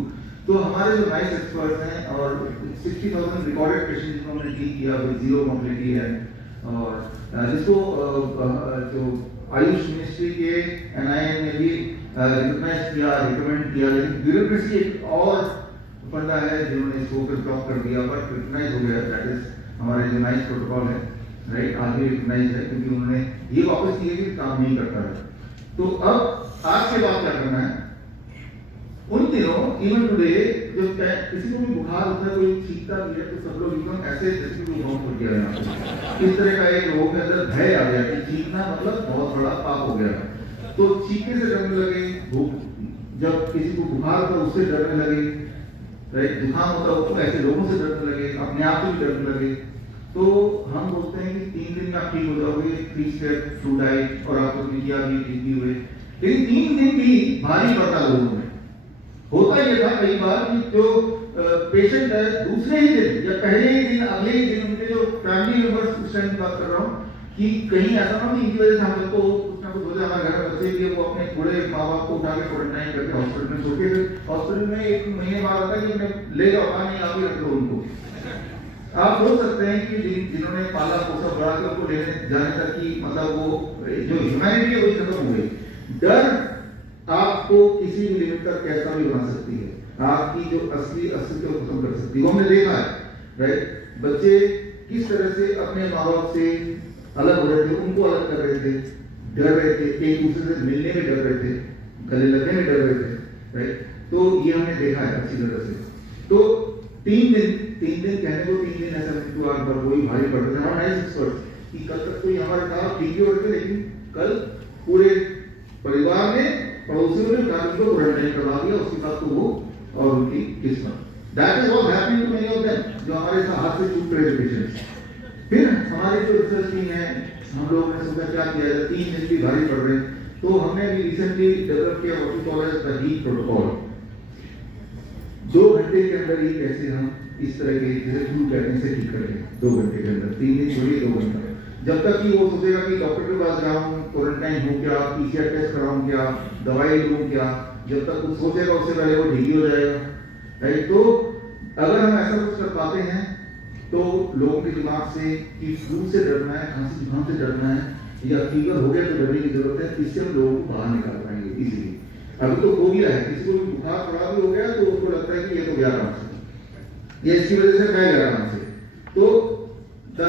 तो हमारे जो नाइस एक्सपर्ट्स हैं और 60,000 रिकॉर्डेड पेशेंट जिन्होंने डील किया विद जीरो मोबिलिटी है, और जिसको जो आयुष मिनिस्ट्री के एनआईएन ने भी रिकॉग्नाइज किया, रिकमेंड किया, लेकिन ब्यूरोक्रेसी एक और फंडा है जिन्होंने इसको फिर ब्लॉक कर दिया, बट रिकॉग्नाइज हो गया। दैट इज हमारे जो नाइस प्रोटोकॉल है, राइट, आज भी रिकॉग्नाइज है, क्योंकि उन्होंने ये वापस किया कि काम नहीं करता है। तो अब आज के बाद क्या करना है, उन दिनों इवन टुडे जब किसी को भी बुखार होता है, कोई छींकता भी है, तो सब लोग एकदम ऐसे जैसे कि वो हो गया है, इस तरह का एक लोगों के अंदर भय आ गया कि छींकना मतलब बहुत बड़ा पाप हो गया। तो छींकने से डरने लगे, जब किसी को बुखार होता है उससे डरने लगे, राइट, जुकाम होता है उसको ऐसे लोगों से डरने लगे, अपने आप से भी डरने लगे। तो हम बोलते हैं कि 3 दिन में आप ठीक हो जाओगे, 3 स्टेप थ्रू डाइट, और आपको किया भी ठीक भी हुए, लेकिन 3 दिन भी भारी पड़ता लोगों में। होता ये था कई बार कि जो पेशेंट है दूसरे ही दिन या पहले ही दिन, अगले ही दिन उनके जो फैमिली मेंबर्स, उस टाइम बात कर रहा हूँ, कि कहीं ऐसा ना कि इनकी वजह से हम लोग को कुछ ना कुछ हो जाए, हमारे घर में बच्चे भी वो अपने बूढ़े माँ बाप को उठा के क्वारंटाइन करके हॉस्पिटल में छोड़ के, फिर हॉस्पिटल में 1 महीने बाद आता है कि ले जाओ, नहीं आप ही रख लो उनको। आप सोच सकते हैं कि जिन्होंने पाला पोसा बढ़ा के उनको लेने जाने तक की, मतलब वो जो ह्यूमैनिटी है वही खत्म हो गई। डर आपको किसी भी लिमिट तक कैसा भी बना सकती है, आपकी जो असली अस्तित्व को खत्म कर सकती है। वो हमने देखा है, राइट, बच्चे किस तरह से अपने माँ बाप से अलग हो रहे थे, उनको अलग कर रहे थे, डर रहे थे, एक दूसरे से मिलने में डर रहे थे, गले लगने में डर रहे थे, राइट। तो ये हमने देखा है अच्छी तरह से। तो 3 दिन कहने को 3 दिन ऐसा मृत्यु आग पर कोई भारी पड़ रहा है, नाइस एक्सपर्ट कि कल तक तो ये हमारे साथ ठीक ही हो रहे थे, लेकिन कल पूरे परिवार ने, पड़ोसियों ने कार्य को क्वारंटाइन करवा दिया, उसके बाद तो वो और उनकी किस्मत। That is what happening to many of them, जो हमारे हाथ से छूट रहे पेशेंट्स। फिर हमारी जो रिसर्च टीम है, हम लोगों ने सोचा क्या किया जाए, 3 दिन भी भारी पड़ रहे, तो हमने भी रिसेंटली डेवलप किया what we call as the heat protocol. 2 घंटे के अंदर ही कैसे हम इस तरह के जैसे फ्लू कहने से ठीक करेंगे, 2 घंटे के अंदर, 3 दिन छोड़िए 2 घंटा, जब तक कि वो सोचेगा कि डॉक्टर के पास जाऊं, क्वारंटाइन हूं क्या, पीसीआर टेस्ट कराऊं क्या, दवाई लूं क्या, जब तक वो सोचेगा उससे पहले वो ठीक ही हो जाएगा, राइट। तो अगर हम ऐसा कुछ कर पाते हैं तो लोगों के दिमाग से कि फ्लू से डरना है, खांसी जुकाम से डरना है, या फीवर हो गया तो डरने की जरूरत है, इससे हम लोगों को बाहर निकाल पाएंगे इजीली। अभी तो हो गया है, किसी को भी बुखार थोड़ा भी हो गया तो उसको लगता है कि ये तो गया आराम से, ये इसकी वजह से फैल गया आराम से। तो the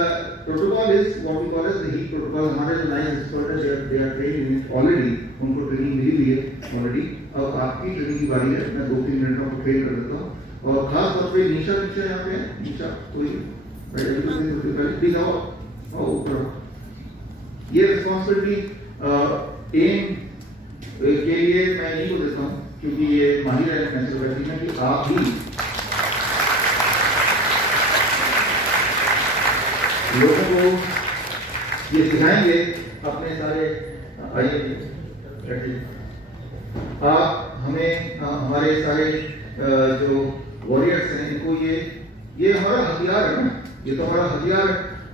protocol is what we call as the heat protocol. हमारे जो नाइस एक्सपर्ट है, they are trained in it already, उनको ट्रेनिंग मिली हुई है ऑलरेडी। अब आपकी ट्रेनिंग की बारी है, मैं 2-3 मिनट में आपको ट्रेन कर देता हूँ। और खास तौर पे निशा यहाँ पे है, निशा कोई प्लीज आओ ऊपर। ये रिस्पॉन्सिबिलिटी एम के लिए मैं यही को देता हूँ, क्योंकि ये माहिर है नेचुरोपैथी में कि आप भी लोगों को ये सिखाएंगे अपने सारे, आइए आप हमें हमारे सारे जो वॉरियर्स हैं इनको ये हमारा हथियार है ना, ये तो हमारा हथियार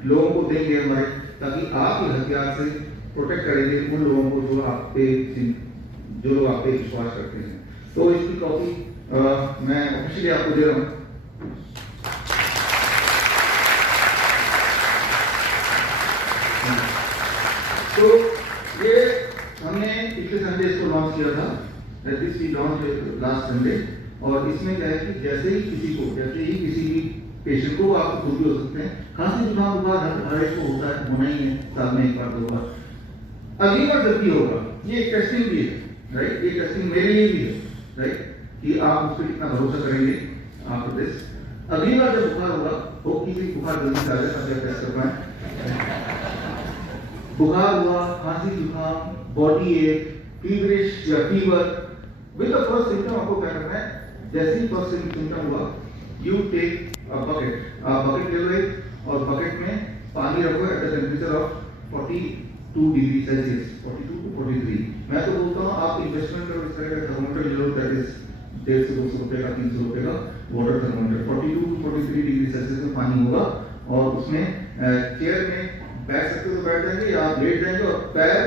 लोगों को देंगे हमारे, ताकि आप ये हथियार से प्रोटेक्ट करेंगे उन लोगों को जो लोग आप पे विश्वास करते हैं। तो इसकी कॉपी मैं ऑफिशियली आपको दे रहा हूँ। तो ये हमने पिछले संडे इसको लॉन्च किया था, लास्ट संडे, और इसमें क्या है कि जैसे ही किसी भी पेशेंट को, आप खुद भी हो सकते हैं, खांसी जुकाम बुखार हर एक को होता है, होना ही है, साल में 1 बार 2 बार। अगली बार जब भी होगा, ये एक टेस्टिंग भी है, राइट, ये टेस्टिंग मेरे लिए भी है, राइट, कि आप उस पर कितना भरोसा करेंगे आफ्टर दिस। अगली बार जब बुखार होगा, हो किसी बुखार जल्दी से आ जाए ताकि टेस्ट कर पाए। बुखार हुआ, खांसी जुकाम, बॉडी एक, फीवरिश या fever, with the first symptom आपको क्या करना है, जैसे ही फर्स्ट सिम्टम हुआ यू टेक अ बकेट, आप बकेट ले लो एक, और बकेट में पानी रखो at the temperature of 42 degree Celsius, 42 to 43। मैं तो बोलता हूँ आप इन्वेस्टमेंट करो, इस तरह का थर्मोमीटर ले लो, दैट इज 150 से 200 रुपए का, 300 रुपए का water thermometer. 42 to 43 degree Celsius में पानी होगा, और उसमें चेयर में बैठ सकते हो तो बैठ जाएंगे, या आप लेट जाएंगे और पैर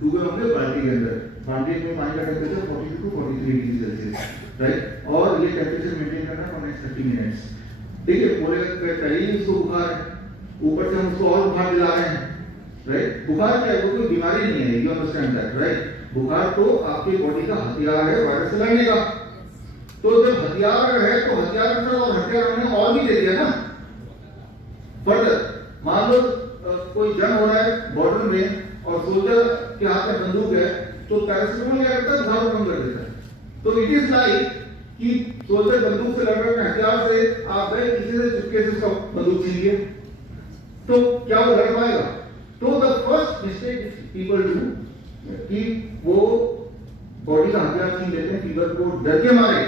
डूबे होंगे बाल्टी के अंदर। बाल्टी में पानी का temperature 42 to 43 degree Celsius, right. और ये टेम्परेचर मेंटेन करना फॉर नेक्स्ट 30 मिनट्स। देखिए बोलेगा कहीं इसको बुखार है, ऊपर से हम उसको और बुखार दिला रहे हैं, राइट। बुखार क्या है? वो कोई बीमारी नहीं है, यू अंडरस्टैंड दैट, राइट। बुखार तो आपकी बॉडी का हथियार है वायरस से लड़ने का। तो जब हथियार है तो हथियार के साथ और हथियार हमने और भी दे दिया ना। फर्दर मान लो कोई जंग हो रहा है बॉर्डर में और सोल्जर के हाथ में बंदूक है, तो पैरासिटामोल क्या करता है? बुखार को कम कर देता है। तो इट इज लाइक कि सोल्जर बंदूक से लड़ रहे हैं, हथियार से, आप गए किसी से चुपके से उसका बंदूक छीन लिया, तो क्या वो लड़ पाएगा? तो the first mistake people do कि वो बॉडी का हथियार छीन लेते हैं, फीवर को डर के मारे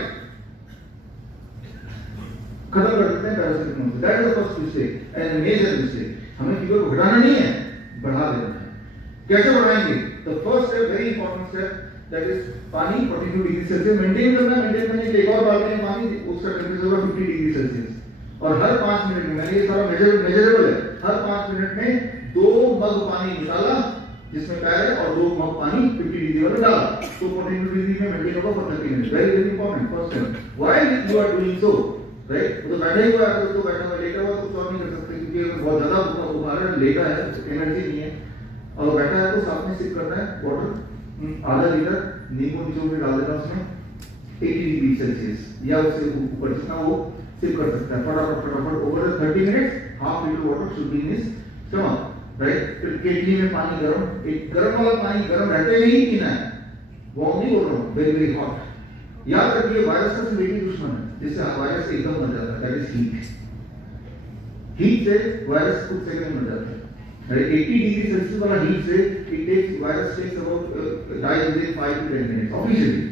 खत्म कर देते हैं पैरासिटामोल से। That is the first mistake and major mistake. हमें फीवर को घटाना नहीं है, बढ़ा देना है। कैसे बढ़ाएंगे? The first step, very important step, that is पानी 42 डिग्री सेल्सियस मेंटेन करना। मेंटेन करने के लिए एक और बात है, पानी उसका टेम्परेचर होगा 50 डिग्री सेल्सियस, और हर 5 मिनट में, मैंने ये सारा मेजरेबल है, हर 5 मिनट में 2 मग पानी निकाला जिसमें पैर है, और 2 मग पानी 50 डिग्री वाला डाला, तो 42 डिग्री में मेंटेन होगा for 30 minute. Very very important first step. Why you are doing so, right. तो बैठा ही हुआ है, तो बैठा हुआ, लेटा हुआ तो कुछ और नहीं कर सकते, क्योंकि बहुत ज्यादा बुखार है, लेटा है, एनर्जी नहीं है, और बैठा है तो साथ में सिप करना है वाटर, आधा लीटर नींबू निचोड़ के डाल देना उसमें 80 डिग्री सेल्सियस, या उससे ऊपर जितना वो सिप कर सकता है। फटाफट फटाफट over 30 minutes half litre water should be in his stomach, right. फिर केटली में पानी गर्म, एक गर्म वाला पानी गर्म रहते हुए ही पीना है, वार्म नहीं बोल रहा हूँ, वेरी वेरी हॉट। याद रखिए वायरस का सिर्फ एक ही दुश्मन है जिससे वायरस से एकदम मर जाता है, दैट इज हीट। हीट से वायरस कुछ सेकंड मर जाता है। 80 डिग्री सेल्सियस वाला हीट से it takes virus takes about die with 5 to 10 minutes officially,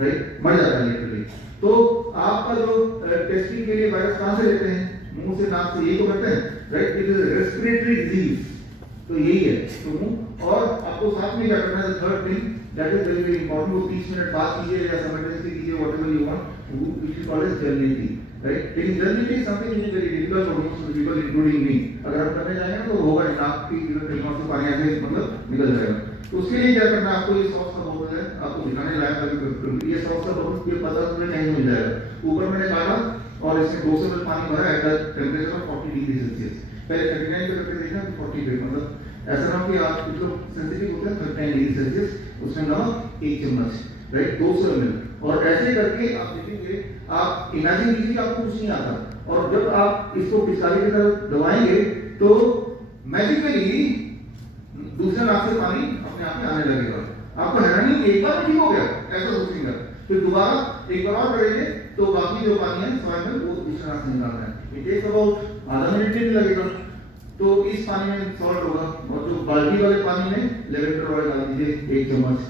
right, मर जाता है लिटरली। तो आपका जो टेस्टिंग के लिए वायरस कहां से लेते हैं? मुंह से, नाक से, यही तो करते हैं, right. It is respiratory disease, तो यही है। तो मुंह, और आपको साथ में क्या करना है? Third thing that is very very important, वो 30 मिनट बाद कीजिए या साइमल्टेनियसली कीजिए, whatever you want, which is called as journaling, right. लेकिन journaling something is very difficult for most people including me. अगर हम करने जाएंगे तो होगा नहीं, नाक की नोज से पानी ऐसे मतलब निकल जाएगा। तो उसके लिए क्या करना है आपको? ये सॉस का बोतल है, आपको दिखाने लायक अभी ये सॉस का बोतल, ये पता तुम्हें कहीं मिल जाएगा। ऊपर मैंने काटा और इसमें 200 ml पानी भरा at the temperature of 40 degree Celsius. पहले 39 पे करके देखना, 40 पे, मतलब ऐसा ना कि आप जो सेंसिटिव होते हैं 39 डिग्री सेल्सियस, उसमें नमक 1 चम्मच, राइट, 200 ml, और ऐसे करके आप देखेंगे, आप इमेजिन कीजिए आपको कुछ नहीं आता, और जब आप इसको पिचकारी की तरफ दबाएंगे तो मैजिकली दूसरे नाक से पानी अपने आप में आने लगेगा। आपको हैरानी होगी, एक बार ठीक हो गया, ऐसा सोचेंगे, फिर दोबारा एक बार और करेंगे तो बाकी जो पानी है स्वाद में वो दूसरे नाक से निकालना है। इट टेक्स अबाउट आधा मिनट भी लगेगा। तो इस पानी में सॉल्ट होगा, और जो बाल्टी वाले पानी में लेवेंडर ऑयल डाल दीजिए 1 चम्मच।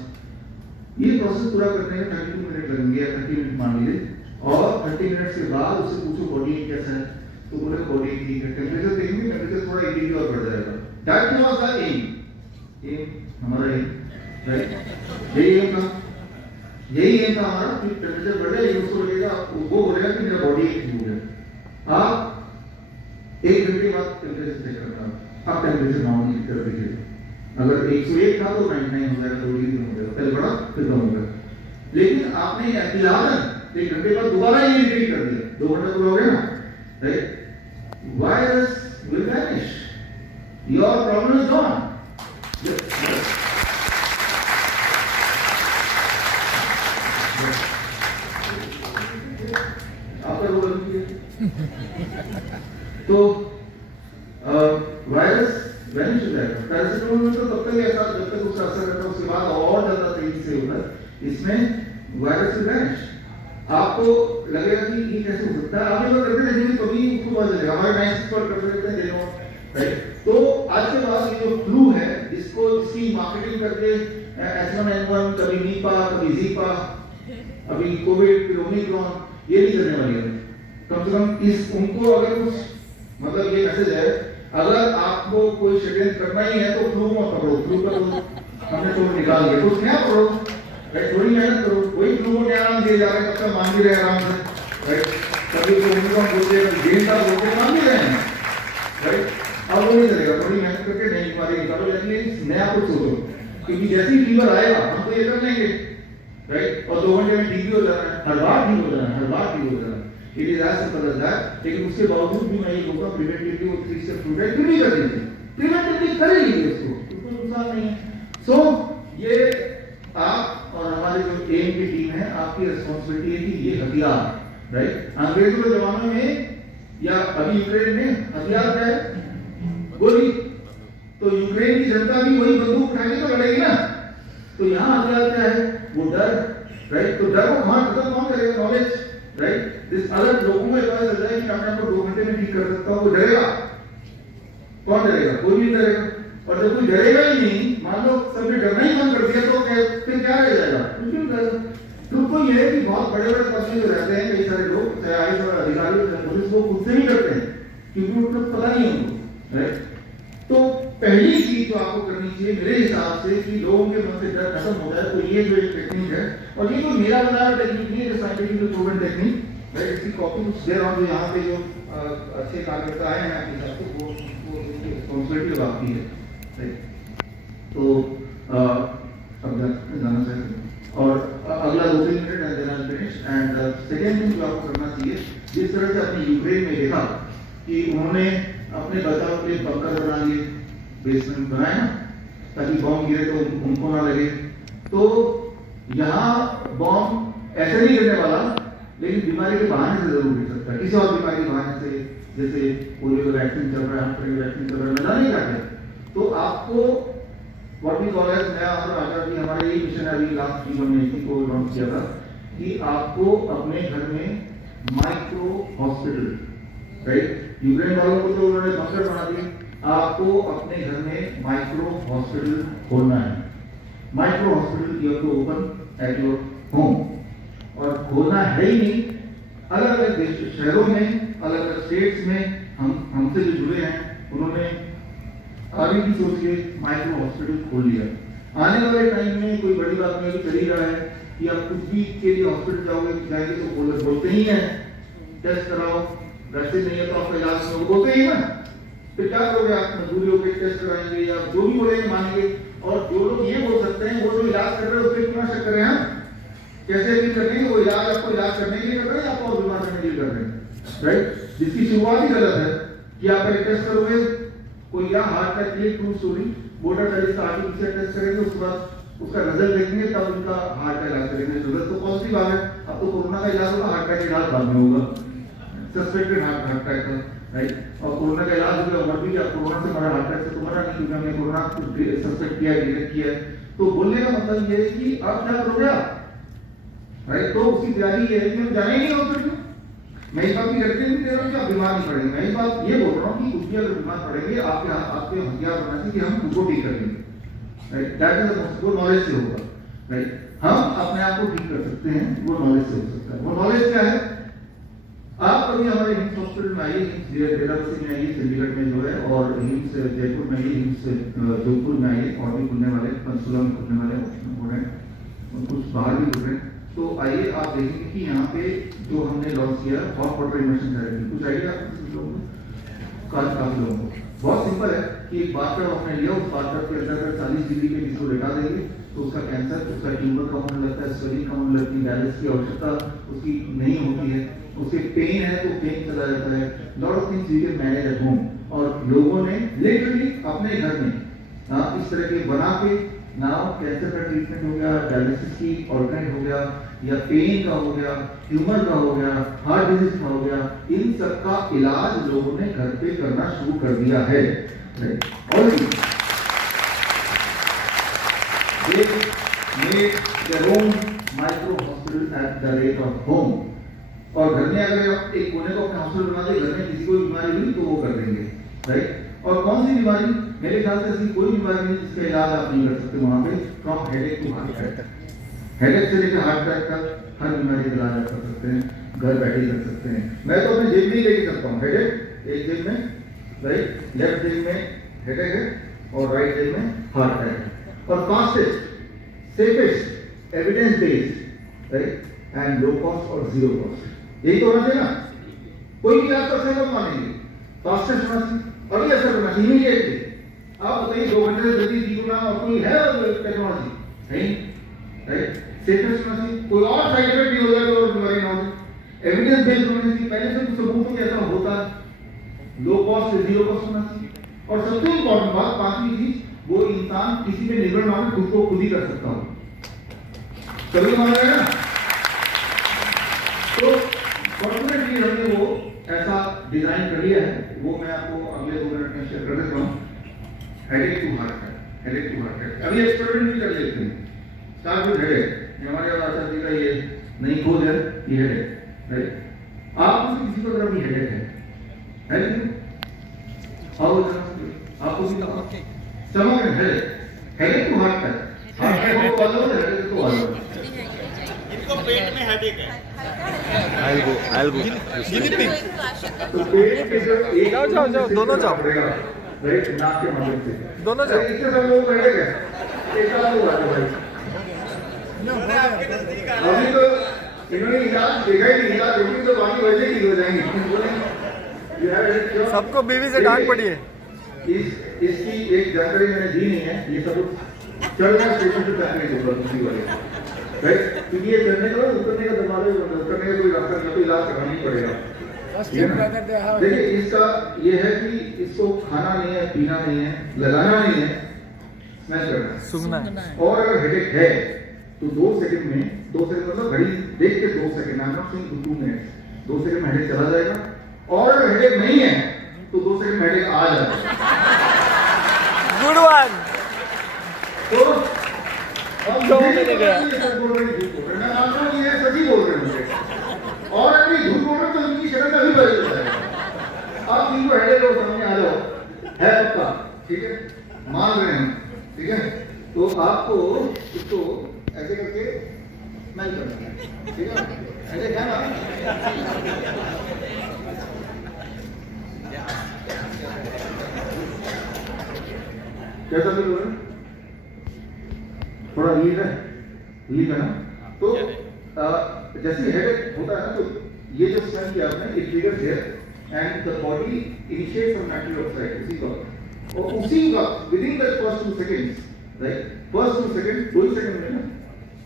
ये प्रोसेस पूरा करने में 32 मिनट लगेंगे, या 30 मिनट मान लीजिए, और 30 मिनट के बाद उससे पूछो बॉडी कैसा है, तो बोले बॉडी ठीक है। टेम्परेचर देखेंगे, टेम्परेचर थोड़ा 1 डिग्री और बढ़ जाएगा। दैट वाज द एम, हमारा एम, राइट, यही एम था हमारा कि टेम्परेचर बढ़े, लेकिन उसको लगेगा, वो बोलेगा कि मेरा बॉडी ठीक हो गया। आप 1 घंटे बाद टेम्परेचर चेक करना, आप टेम्परेचर नॉर्मल कर दीजिए। अगर 101 था तो 99 हो जाएगा, 2 डिग्री हो जाएगा, पहले बढ़ा फिर कम हो गया। लेकिन आपने एहतियातन 1 घंटे बाद दोबारा ये रिपीट कर दिया, 2 घंटे पूरा हो गया ना, right. Virus will vanish, your problem is gone. आपका रोल तो वायरस वैनिश हो जाएगा। पैरासिटामोल में तो तब तक ऐसा, जब तक उसका असर रहता है, उसके बाद और ज्यादा तेजी से होता है। इसमें वायरस विल वैनिश। आपको लगेगा कि ये कैसे हो सकता है, आप लोग करते रहेंगे कभी उसको पता चलेगा। हमारे नाइट स्पॉट करते रहते हैं देखो, राइट। तो आज के बाद ये जो फ्लू है, इसको इसकी मार्केटिंग करके H1N1, कभी नीपा, कभी जीपा, अभी कोविड, फिर ओमिक्रॉन, ये नहीं करने वाली है। कम से कम इस उनको अगर कुछ मतलब ये मैसेज है, अगर आपको कोई षड्यंत्र करना ही है तो फ्लू मत पकड़ो, फ्लू का तो हमने तो निकाल दिया, कुछ नया पढ़ो, राइट, थोड़ी मेहनत करो, कोई फ्लू को नया नाम दिए जा रहे हैं, तब तक मान भी रहे आराम से, राइट, कभी तो उनको हम बोलते हैं गेम का बोलते मान भी रहे हैं, राइट, अब वो नहीं चलेगा, थोड़ी मेहनत करके नई बीमारी निकालो, लेकिन नया कुछ सोचो, क्योंकि जैसे ही फीवर आएगा हम तो ये कर लेंगे, राइट, और 2 घंटे में ठीक भी हो जाना है, हर बार ठीक हो जाना है, हर बार ठीक हो जाना है, it is as simple as that. लेकिन उसके बावजूद भी मैं ये कहूँगा प्रिवेंटिवली वो 3 स्टेप टू क्यों नहीं कर लीजिए, प्रिवेंटिवली कर लीजिए उसको, कोई नुकसान नहीं है। सो ये आप और हमारे जो एम की टीम है, आपकी रिस्पॉन्सिबिलिटी है कि ये हथियार, राइट, अंग्रेजों के जमाने में या अभी यूक्रेन में हथियार क्या है, गोली, तो यूक्रेन की जनता भी वही बंदूक उठाएगी तो लड़ेगी ना, तो यहाँ हथियार क्या है, वो डर, राइट, तो डर को खत्म कौन करेगा, नॉलेज, राइट, दिस अगर लोगों को पता चल जाए कि मैं अपने को 2 घंटे में ठीक कर सकता हूँ, वो डरेगा, कौन डरेगा, कोई नहीं डरेगा, और जब कोई डरेगा ही नहीं, मान लो सबने डरना ही बंद कर दिया तो फिर क्या रह जाएगा, कुछ नहीं डरेगा। तो ये है कि बहुत बड़े बड़े पद में जो रहते हैं कई सारे लोग, चाहे आईएएस और अधिकारी, पुलिस, वो खुद से नहीं डरते हैं क्योंकि उनको पता नहीं है उनको, राइट। तो पहली चीज जो आपको करनी चाहिए मेरे हिसाब से कि लोगों के मन से डर खत्म हो जाए, तो ये जो एक टेक्निक है, और ये तो मेरा बनाया टेक्निक नहीं है, साइंटिफिकली प्रूवन टेक्निक, राइट, इसकी कॉपी कुछ देर और जो यहाँ पे जो अच्छे कार्यकर्ता आए हैं आपके साथ, तो वो रिस्पॉन्सिबिलिटी आपकी है, राइट। तो अब जाना चाहिए और अगला 2-3 मिनट देना फिनिश। एंड सेकेंड थिंग जो आपको करना चाहिए, जिस तरह से अपने यूक्रेन में देखा कि उन्होंने अपने बचाव के लिए बंकर बना लिए, बेसमेंट बनाए ना, ताकि बॉम्ब गिरे तो उनको ना लगे, तो यहाँ बॉम्ब ऐसे नहीं गिरने वाला, लेकिन बीमारी के बहाने से जरूर गिर सकता है, किसी और बीमारी के बहाने से, जैसे पोलियो का वैक्सीन चल रहा है, हार्ट का वैक्सीन चल रहा है, मजा नहीं काटे, तो आपको व्हाट वी कॉल एज, मैं आपको आचार्य जी हमारे यही मिशन है, अभी लास्ट वीक हमने इसी को लॉन्च किया था कि आपको अपने घर में माइक्रो हॉस्पिटल, राइट, यूक्रेन वालों को तो उन्होंने बंकर बना दिए, आपको अपने घर में माइक्रो हॉस्पिटल खोलना है। Micro hospital you have to open at your home, और खोलना है ही नहीं, अलग अलग शहरों में, अलग अलग स्टेट्स में हमसे जो जुड़े हैं उन्होंने आगे की सोच के माइक्रो हॉस्पिटल खोल लिया। आने वाले टाइम में कोई बड़ी बात नहीं चल ही रहा है कि आप कुछ भी के लिए हॉस्पिटल जाएंगे तो बोलते ही हैं टेस्ट कराओ, वैसे नहीं है तो आपका इलाज में बोलते ही ना, फिर क्या करोगे आप, मजबूरी होकर टेस्ट कराएंगे या जो भी बोलेंगे मानेंगे। और जो लोग ये बोल सकते हैं वो जो इलाज कर रहे हैं उस पर क्यों शक कर रहे हैं, कैसे भी कर रहे हैं, वो इलाज आपको इलाज करने के लिए कर रहे हैं, आपको और बीमार करने के लिए कर रहे हैं, राइट, जिसकी शुरुआत ही गलत है कि आप पहले टेस्ट करोगे, कोई या हार्ट अटैक के लिए ट्रू स्टोरी बोर्डर सर्विस का आर्टिफिशियल टेस्ट करेंगे, उसके बाद उसका रिजल्ट देखेंगे, तब उनका हार्ट का इलाज करेंगे। जरूरत तो पॉजिटिव आ है, अब तो कोरोना का इलाज होगा, हार्ट अटैक का इलाज बाद में होगा, सस्पेक्टेड हार्ट अटैक का, राइट, और कोरोना का इलाज जो मर भी गया, कोरोना से मरा, हार्ट अटैक से तो मरा नहीं, क्योंकि हमने कोरोना सस्पेक्ट किया, डिटेक्ट किया है। तो बोलने का मतलब ये है कि आप क्या करोगे आप, राइट, तो उसकी तैयारी ये है कि हम जाने ही नहीं हॉस्पिटल। मैं इस बात की गारंटी नहीं दे रहा हूँ कि आप बीमार नहीं पड़ेंगे, मैं इस बात ये बोल रहा हूँ कि कुछ भी अगर बीमार पड़ेंगे आपके हथियार बनना चाहिए कि हम खुद को ठीक कर लेंगे, राइट, दैट इज वो नॉलेज से होगा, राइट, हम अपने आप को ठीक कर सकते हैं, वो नॉलेज से हो सकता है। वो नॉलेज क्या है, आप कभी हमारे हिम्स हॉस्पिटल में आइए, हिम्स डेराबस्सी में आइए, चंडीगढ़ में जो है, और हिम्स जयपुर में आइए, हिम्स जोधपुर में आइए, और भी खुलने वाले, पंचकुला में खुलने वाले हो रहे हैं, और कुछ बाहर भी खुल रहे हैं। तो आइए आप देखेंगे कि यहाँ पे जो हमने लॉन्च किया हॉट वाटर इमर्शन थेरेपी, कुछ आइडिया काफी लोगों को, बहुत सिंपल है कि एक बाथटब हमने लिया, उस बाथटब के अंदर 40 डिग्री पे किसी को लेटा देंगे तो उसका कैंसर, उसका ट्यूमर कम होने लगता है, स्वेलिंग कम होने लगती है, डायलिसिस की आवश्यकता उसकी नहीं होती है, उसके पेन है तो पेन चला जाता है, lot of things you can manage at home. और लोगों ने लिटरली अपने घर में इस तरह के बना के नाउ कैंसर का ट्रीटमेंट हो गया, डायलिसिस की ऑर्गेन हो गया, या पेन का हो गया, ट्यूमर का हो गया, हार्ट डिजीज का हो गया, इन सब का इलाज लोगों ने घर पे करना शुरू कर दिया है। Already they made their own micro hospital at the rate of home। और घर में अगर आप एक कोने को अपना हॉस्पिटल बना दे, घर में किसी को बीमारी हुई तो वो कर देंगे, राइट। और कौन सी बीमारी, मेरे ख्याल से ऐसी कोई बीमारी नहीं जिसका इलाज आप नहीं कर सकते वहां पे, from headache to heart attack, headache से लेकर हार्ट अटैक तक हर बीमारी का इलाज आप कर सकते हैं। घर बैठे ही कर सकते हैं। मैं तो अपने जेब में ही लेके चलता हूँ, हेडेक एक जेब में, राइट, लेफ्ट जेब में हेडेक है और राइट जेब में हार्ट अटैक है। और fastest, safest, evidence based, right, and low cost और जीरो कॉस्ट, यही तो होना चाहिए ना। कोई भी आपका सही मत मानेंगे, फास्टेस्ट होना चाहिए, अभी असर होना चाहिए इमीडिएटली। आप बताइए 2 घंटे से जल्दी ठीक होना और कोई है टेक्नोलॉजी नहीं, राइट, सेफेस्ट होना चाहिए, कोई और साइड इफेक्ट नहीं हो जाएगा और बीमारी ना हो, एविडेंस बेस्ड होना चाहिए, पहले से कुछ सबूत हो कि ऐसा होता है, लो कॉस्ट से जीरो कॉस्ट होना चाहिए। और सबसे इंपॉर्टेंट बात, पांचवी चीज, वो इंसान किसी पे निर्भर ना हो, खुद को खुद ही कर सकता हो, कभी माना है ना। तो फॉर्चुनेटली हमने वो ऐसा डिजाइन कर लिया है, वो मैं आपको अगले 2 मिनट में शेयर कर देता हूँ। Headache to heart attack, headache to heart attack, अभी एक्सपेरिमेंट भी कर लेते हैं। स्टार्ट विद हेडेक, हमारे आचार्य जी का ये नहीं खोल है, ये हेडेक, राइट। आपको किसी को अगर भी हेडेक है नहीं, आपको भी स्टमक में headache, headache to heart attack, heart attack को वालों है, हेडेक को वालों है, इनको पेट में हेडेक है। I'll go. तो पेट के जो एक जाओ, दोनों जाओ। राइट, नाक के माध्यम से दोनों जाओ। इससे सब लोग हेडेक है, एक बार लोग आते भाई। अभी तो इन्होंने इलाज देखा ही नहीं, इलाज होगी तो बाकी वैसे ही हो जाएंगे। सबको बीवी से डांट पड़ी है। इसकी एक जानकारी मैंने दी नहीं है, ये सब चढ़ना स्टेशन पे जाने के ऊपर दूसरी वाले, राइट, क्योंकि ये चढ़ने का उतरने का दरवाजा, उतरने का कोई रास्ता नहीं, तो इलाज करना ही पड़ेगा। देखिए इसका ये है कि इसको खाना नहीं है, पीना नहीं है, लगाना नहीं है, स्मैश करना है, सूंघना है। और अगर हेडेक है तो 2 सेकंड में, 2 सेकंड मतलब घड़ी देख के 2 second, I am not saying 2 minutes, 2 second में हेडेक चला जाएगा। और अगर हेडेक नहीं है तो 2 सेकंड में हेडेक आ जाएगा। Good one. तो अब दो मिनट गया। मैं मानता हूं कि ये सच ही बोल रहे हैं मुझे, और अगर झूठ बोल रहे तो इनकी शक्ल का भी बदल जाएगा। आप इनको हेडेक हो, सामने आ जाओ, है पक्का, ठीक है, मान रहे हैं, ठीक है। तो आपको इसको ऐसे करके स्मेल करना है, ठीक है, ऐसे क्या ना, कैसा फील हो रहा है? थोड़ा लीक है ना। तो जैसे हेडेक होता है ना, तो ये जो स्मेल किया आपने, it triggers here and the body initiates from nitric oxide, उसी का, और उसी का within the first 2 seconds, right, first 2 second, 2 second में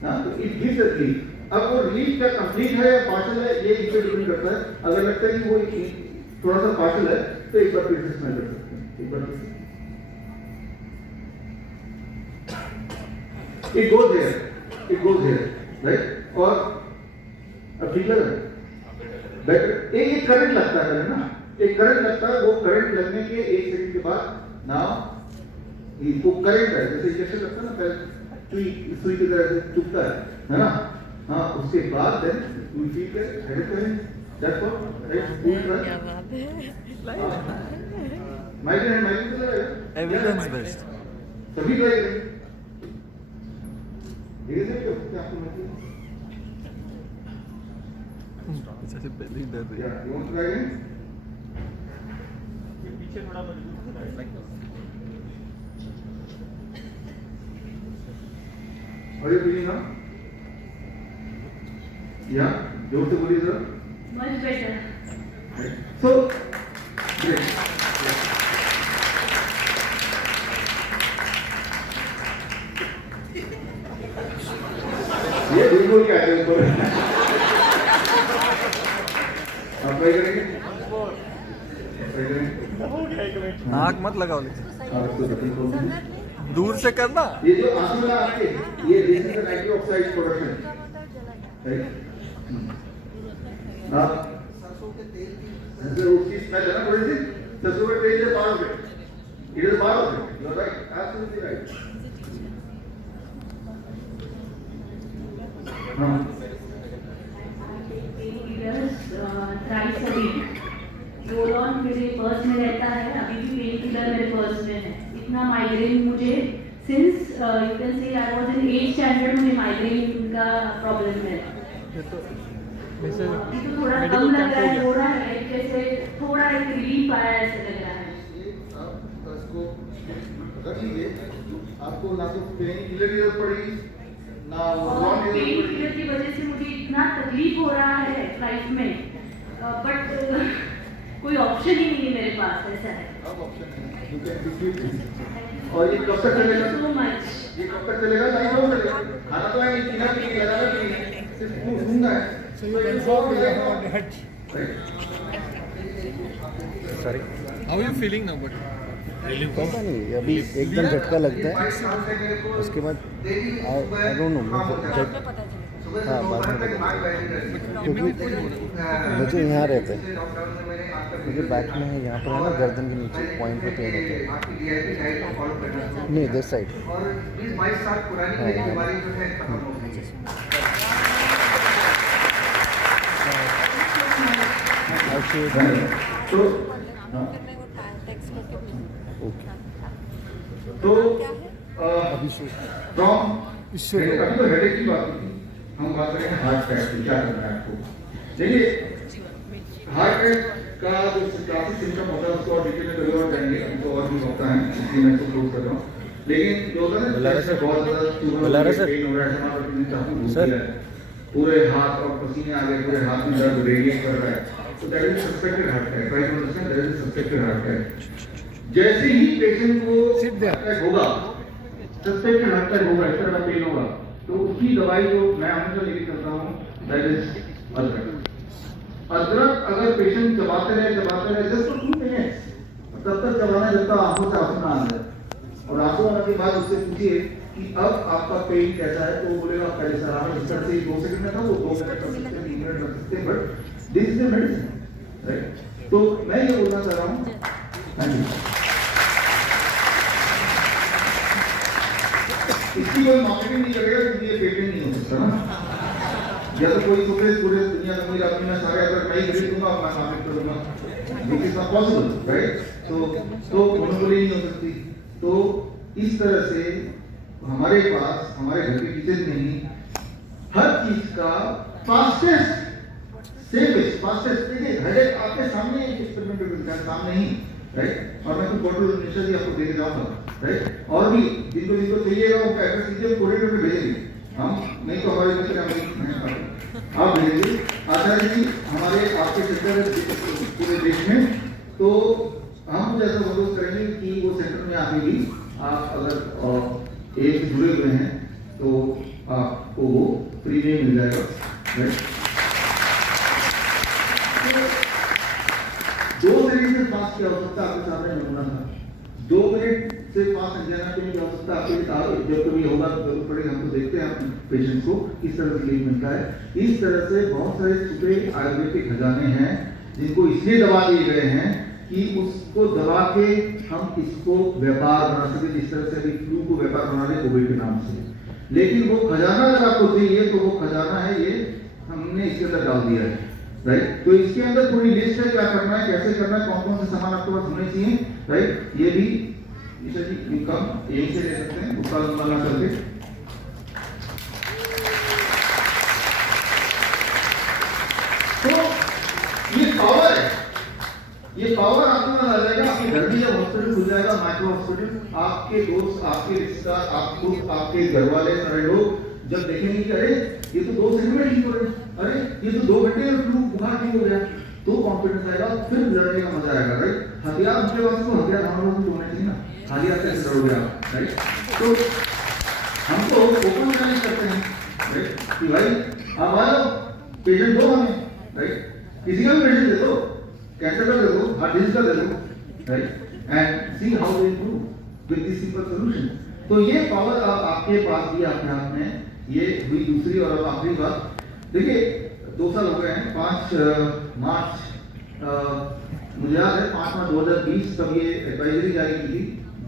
ना, तो इट गिव्स अ रिलीफ। अब वो रिलीफ क्या कंप्लीट है या पार्शियल है, ये इस पे डिपेंड करता है। अगर लगता है कि वो थोड़ा सा पार्शियल है तो एक बार फिर से स्मेल कर सकते हैं, एक बार फिर से। It goes here, right? और अब ठीक लग रहा है, बेटर। एक करंट लगता है ना, एक करंट लगता है, वो करंट लगने के 1 सेकंड के बाद ना वो करंट है, जैसे इंजेक्शन लगता है ना, पहले सुई की तरह से चुभता है ना, हाँ, उसके बाद then we feel that headache है, दैट्स व्हाट, राइट, क्या बात है, माइग्रेन एविडेंस बेस्ड सभी ट्राई करेंगे। धीरे धीरे क्या आपको लगता है? पहले ही डर रही है। You want to try again? पीछे थोड़ा Are you feeling now? Yeah, जोर से बोलिए sir. Much better. So, great. ये बिल्कुल क्या है ऊपर? आप ट्राई करेंगे? नाक मत लगाओ, लेकिन आपको तकलीफ होगी। दूर से करना। ये जो आंसू है आपके, ये this is the nitric oxide production, right? आप सरसों के तेल की उसकी स्मेल है ना, थोड़ी सी सरसों के तेल से पास है, इट इज पास है, you are right, absolutely right. हाँ, थ्राइस अ वीक रोल-ऑन मेरे पर्स में रहता है, अभी भी पेन किलर मेरे पर्स में है। इतना माइग्रेन मुझे since you can say I was in 8th standard, मुझे माइग्रेन का प्रॉब्लम है। अभी तो थोड़ा कम लग रहा है, थोड़ा है जैसे थोड़ा एक रिलीफ आया ऐसे लग रहा है। आप इसको रख लीजिए, आपको ना तो पेन किलर की जरूरत पड़ेगी ना और पेन किलर की वजह से मुझे इतना तकलीफ हो रहा है लाइफ में, बट कोई ऑप्शन ही नहीं है मेरे पास, ऐसा है। अब ऑप्शन है, यू कैन डिफीट दिस। और ये कब तक चलेगा? So much. ये कब तक चलेगा? नहीं हो चलेगा, खाना तो है नहीं, पीना भी नहीं, लगाना भी नहीं, सिर्फ मुंह घूमना है। Sorry, How are you feeling now? But पता नहीं, अभी एकदम झटका लगता है, उसके बाद आई डोंट नो, हाँ बाद में क्योंकि मुझे यहाँ रहता है, मुझे बैक में है, यहाँ पर है ना गर्दन के नीचे पॉइंट पे पेन होता है, नहीं दिस साइड। तो तो फ्रॉम अभी तो हेडेक की बात थी, हम बात करें हार्ट अटैक की। क्या करना है आपको? देखिए, हार्ट अटैक का जो क्लासिक सिम्टम होता है उसको और डिटेल में कभी और जाएंगे, हमको और भी होता है, इसलिए मैं इसको क्लोज कर रहा हूँ। लेकिन जो होता है ना, बहुत ज़्यादा पेन हो रहा है, हमारा पूरे हाथ और पसीने आ गए, पूरे हाथ में दर्द रेडिएट कर रहा है, तो that is suspected heart attack. Try to understand, that is suspected heart attack. जैसे ही पेशेंट को अटैक होगा, सस्पेक्टेड हार्ट अटैक होगा, इस तरह का पेन होगा, तो उसकी दवाई जो मैं हमेशा लेके चलता हूँ, दैट इज अदरक। अदरक अगर पेशेंट चबाते रहे जस्ट 2 मिनट्स, तब तक चबाना जब तक आंखों से आंसू ना आ जाए, और आंसू आने के बाद उससे पूछिए कि अब आपका पेन कैसा है, तो वो बोलेगा पहले सर हमें जिस तरह से 2 सेकंड में था वो 2 मिनट कर सकते हैं, 3 मिनट कर सकते हैं, but this is a medicine, right? तो मैं ये बोलना चाह रहा हूँ, थैंक यू। इसकी कोई मार्केटिंग नहीं करेगा क्योंकि ये पेटेंट नहीं हो सकता ना, या तो कोई पूरे दुनिया में कोई आदमी में सारे अगर मैं ही खरीद दूंगा मैं मार्केट कर दूंगा, it is not possible, right? तो मोनोपोली नहीं हो सकती। तो इस तरह से हमारे पास हमारे घर के किचन में ही हर चीज का फास्टेस्ट फास्टेस्ट देखिए, हेडेक आपके सामने एक्सपेरिमेंट करता है, सामने ही, राइट? और मैं तो बोतल निशा जी आपको देके जाऊंगा, राइट? और भी जिनको चाहिएगा वो एड्रेस दीजिए, कोरियर में भेजेंगे हम, नहीं तो हमारे मित्र आप भेजेंगे। आचार्य जी हमारे आपके सेंटर पूरे देश में, तो हम कुछ ऐसा बंदोबस्त करेंगे कि वो सेंटर में आके भी आप अगर एक जुड़े हुए हैं तो आपको वो फ्री में मिल जाएगा, राइट? 2 सेकंड से फास्ट की आवश्यकता आपके सामने नमूना था, 2 मिनट से फास्ट अंजाना करने की आवश्यकता आपके जब कभी होगा जरूरत पड़ेगी, हम तो देखते हैं हम पेशेंट को किस तरह से रिलीफ मिलता है। इस तरह से बहुत सारे छुपे आयुर्वेदिक खजाने हैं जिनको इसलिए दबा दिए गए हैं कि उसको दबा के हम इसको व्यापार बना सके, जिस तरह से अभी फ्लू को व्यापार बना रहे कोविड के नाम से। लेकिन वो खजाना अगर आपको चाहिए तो वो खजाना है, ये हमने इसके अंदर डाल दिया है, राइट? तो इसके अंदर पूरी लिस्ट है, क्या करना है, कैसे करना है, कौन कौन से सामान आपके पास होने चाहिए, राइट? ये भी ईशा जी कम यहीं से ले सकते हैं, उसका लंबा ना करके। तो ये पावर है, ये पावर आपके पास आ जाएगा, आपके घर में जब हॉस्पिटल खुल जाएगा, माइक्रो हॉस्पिटल, आपके दोस्त, आपके रिश्तेदार, आपको, आपके घर वाले सारे लोग जब देखेंगे कि अरे ये तो 2 सेकंड में ठीक हो रहे हैं, अरे ये तो 2 घंटे में फ्लू बुखार ठीक हो गया, तो कॉन्फिडेंस आएगा, फिर लड़ने का मजा आएगा, राइट? हथियार उनके पास तो हथियार हम लोगों को होना चाहिए ना, खाली हाथ से लड़ोगे आप, राइट? तो हम तो ओपन चैलेंज करते हैं, राइट? कि भाई हमारा पेशेंट दो हमें, राइट? किसी का भी पेशेंट दे दो, कैंसर का दे दो, हार्ट डिजीज का दे दो, right? And see how they improve with this simple solution. तो ये पावर आपके पास भी आपके हाथ में। ये हुई दूसरी और आखिरी बात। देखिए 2 साल हो गए हैं, 5 मार्च मुझे याद है 5 मार्च 2020 तब ये एडवाइजरी जारी की थी।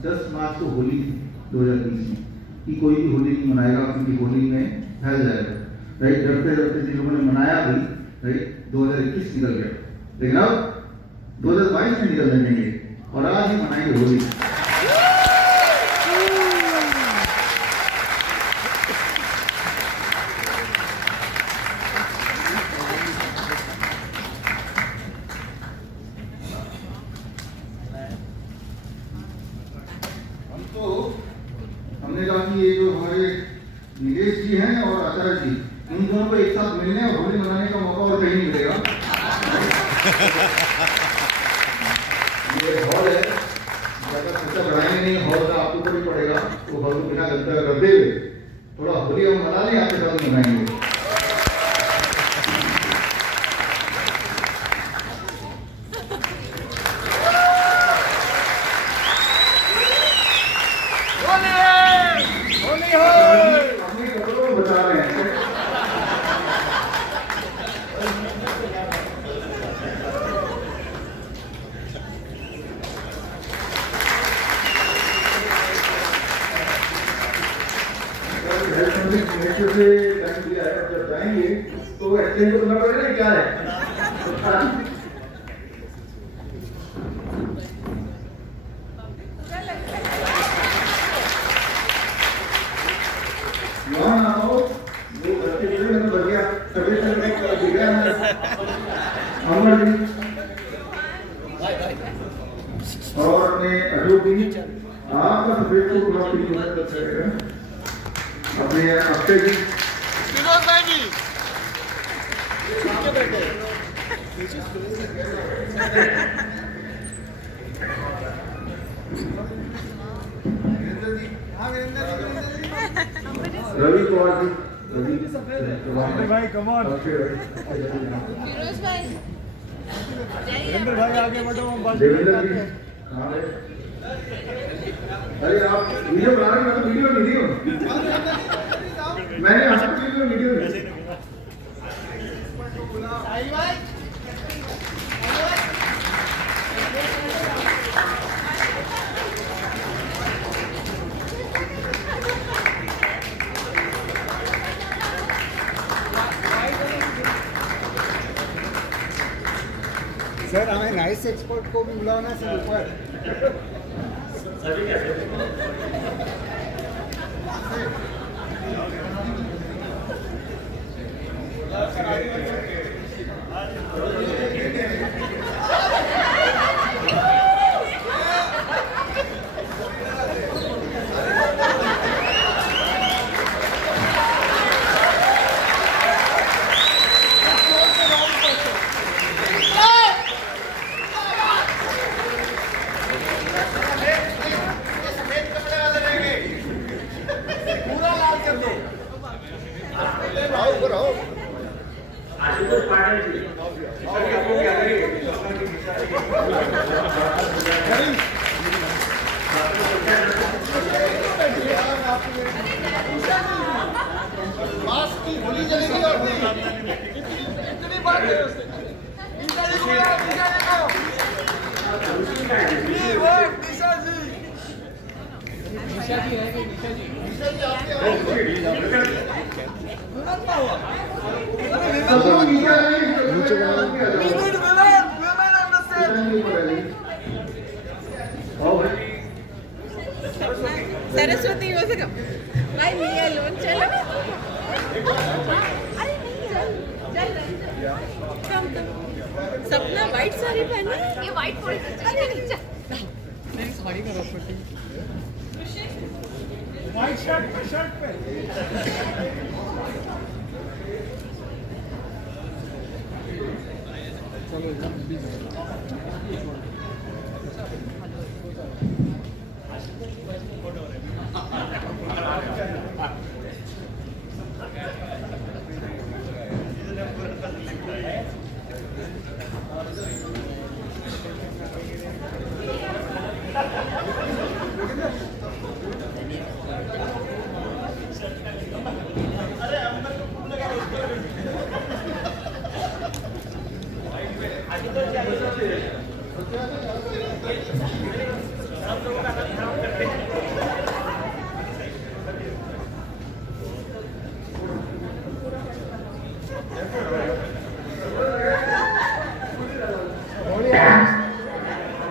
10 मार्च को होली थी 2020 में कि कोई भी होली नहीं मनाएगा क्योंकि होली में फैल जाएगा, राइट? डरते डरते जिन लोगों ने मनाया भी, राइट, 2021 निकल गया, लेकिन अब 2022 में निकल जाएंगे और आज ही मनाएंगे होली। हमने कहा कि ये जो हमारे निलेश जी हैं और आचार्य जी, इन दोनों को एक साथ मिलने और होली मनाने का मौका और कहीं नहीं मिलेगा। ये हॉल है, ज़्यादा खर्चा बढ़ाएंगे नहीं, हॉल का आपको ऊपर ही पड़ेगा, तो हॉल को बिना गंदा करते हुए थोड़ा होली हम मना लें, आपके साथ मनाएंगे। अपने कपड़ों को बचा रहे हैं। से टाइम दिया है, जब जाएंगे तो एक्सचेंज करना पड़ेगा, क्या है? यहाँ आओ, वो बच्चे जो मैंने बढ़िया सभी से दिखा है, अमर जी और अपने अशोक जी, आपका सफेद को बहुत ही मदद कर सकेगा। अपने अक्षय जी, विनोद भाई जी, रवि कुमार जी, रवि भाई कमान, फिरोज भाई, वीरेंद्र भाई आगे बढ़ो, देवेंद्र जी, हाँ अरे आप वीडियो बना रहे हैं, वीडियो नहीं हो, मैंने आपको वीडियो नहीं। सर हमें नाइस एक्सपर्ट को भी बुलाना सर ऊपर। सरस्वती हो सका भाई नहीं अलोन चलो अरे नहीं चल सपना वाइट साड़ी पहना है ये वाइट थोड़ी अरे नहीं चल नहीं सॉरी करो फटी वाइट शर्ट पे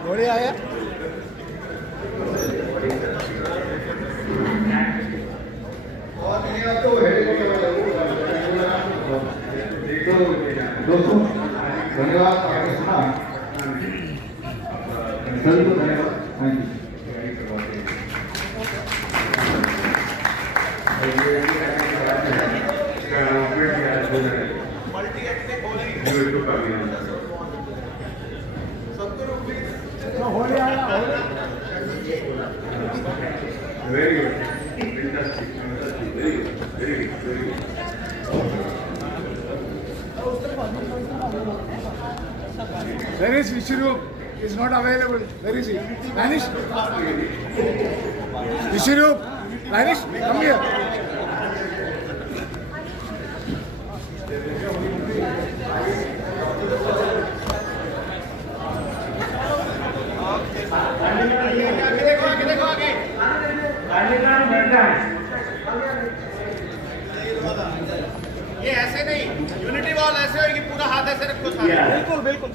घोड़े आया दोस्तों धन्यवाद, आपने सुना, सभी को धन्यवाद, thank you. Very good. Fantastic. Fantastic. Very good. Very good. Very good. Where is Vishnu? Is not available. Where is he? Vanish. Vishnu, Vanish, come here. ये ऐसे नहीं, यूनिटी वॉल ऐसे होगी, पूरा हाथ ऐसे रखो सारे। बिल्कुल बिल्कुल।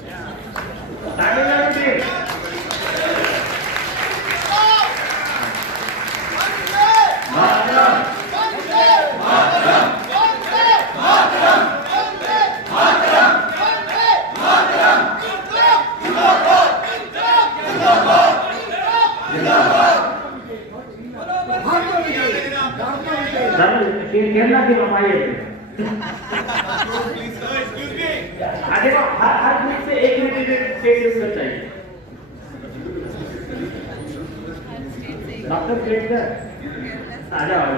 केरला की रमाई है आगे को हर ग्रुप से एक मिनट स्टेज कर चाहिए डॉक्टर प्लेट आ जाओ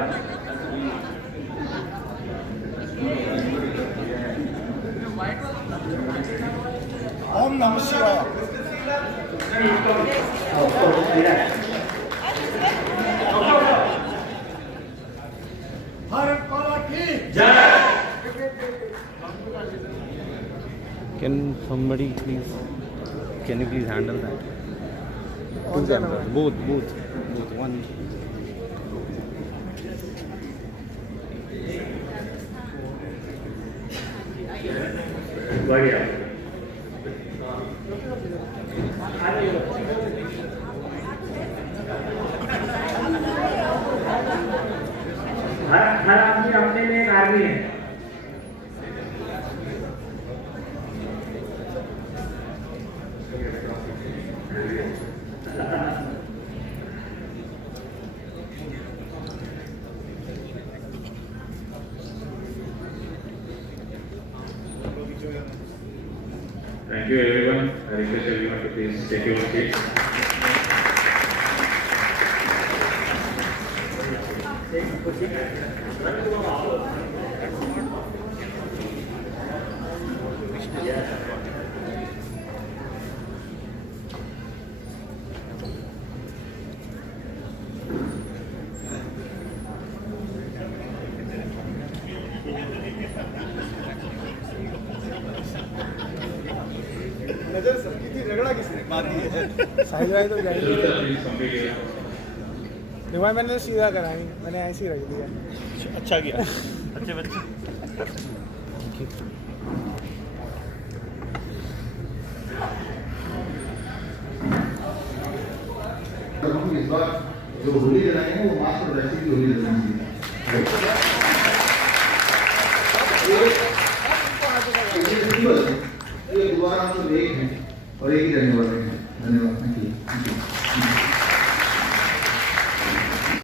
Om Namah Shivaya. भारत माता की Can somebody please, can you please handle that? Two cameras, both, one. बढ़िया हर आदमी अपने में एक आर्मी है Thank you everyone. I request everyone to please take your seats. नजर सबकी थी रगड़ा किसने मारी है साहिल भाई तो जाएंगे Please complete your रिवाइव मैंने सीधा कराई मैंने ऐसे ही रख दिया अच्छा किया। अच्छे बच्चे। हम इस बार जो होली जलाएंगे वो मास्टर वैसी की होली जलाएंगे। ये दोबारा हम लोग एक हैं और एक ही रहने वाले हैं।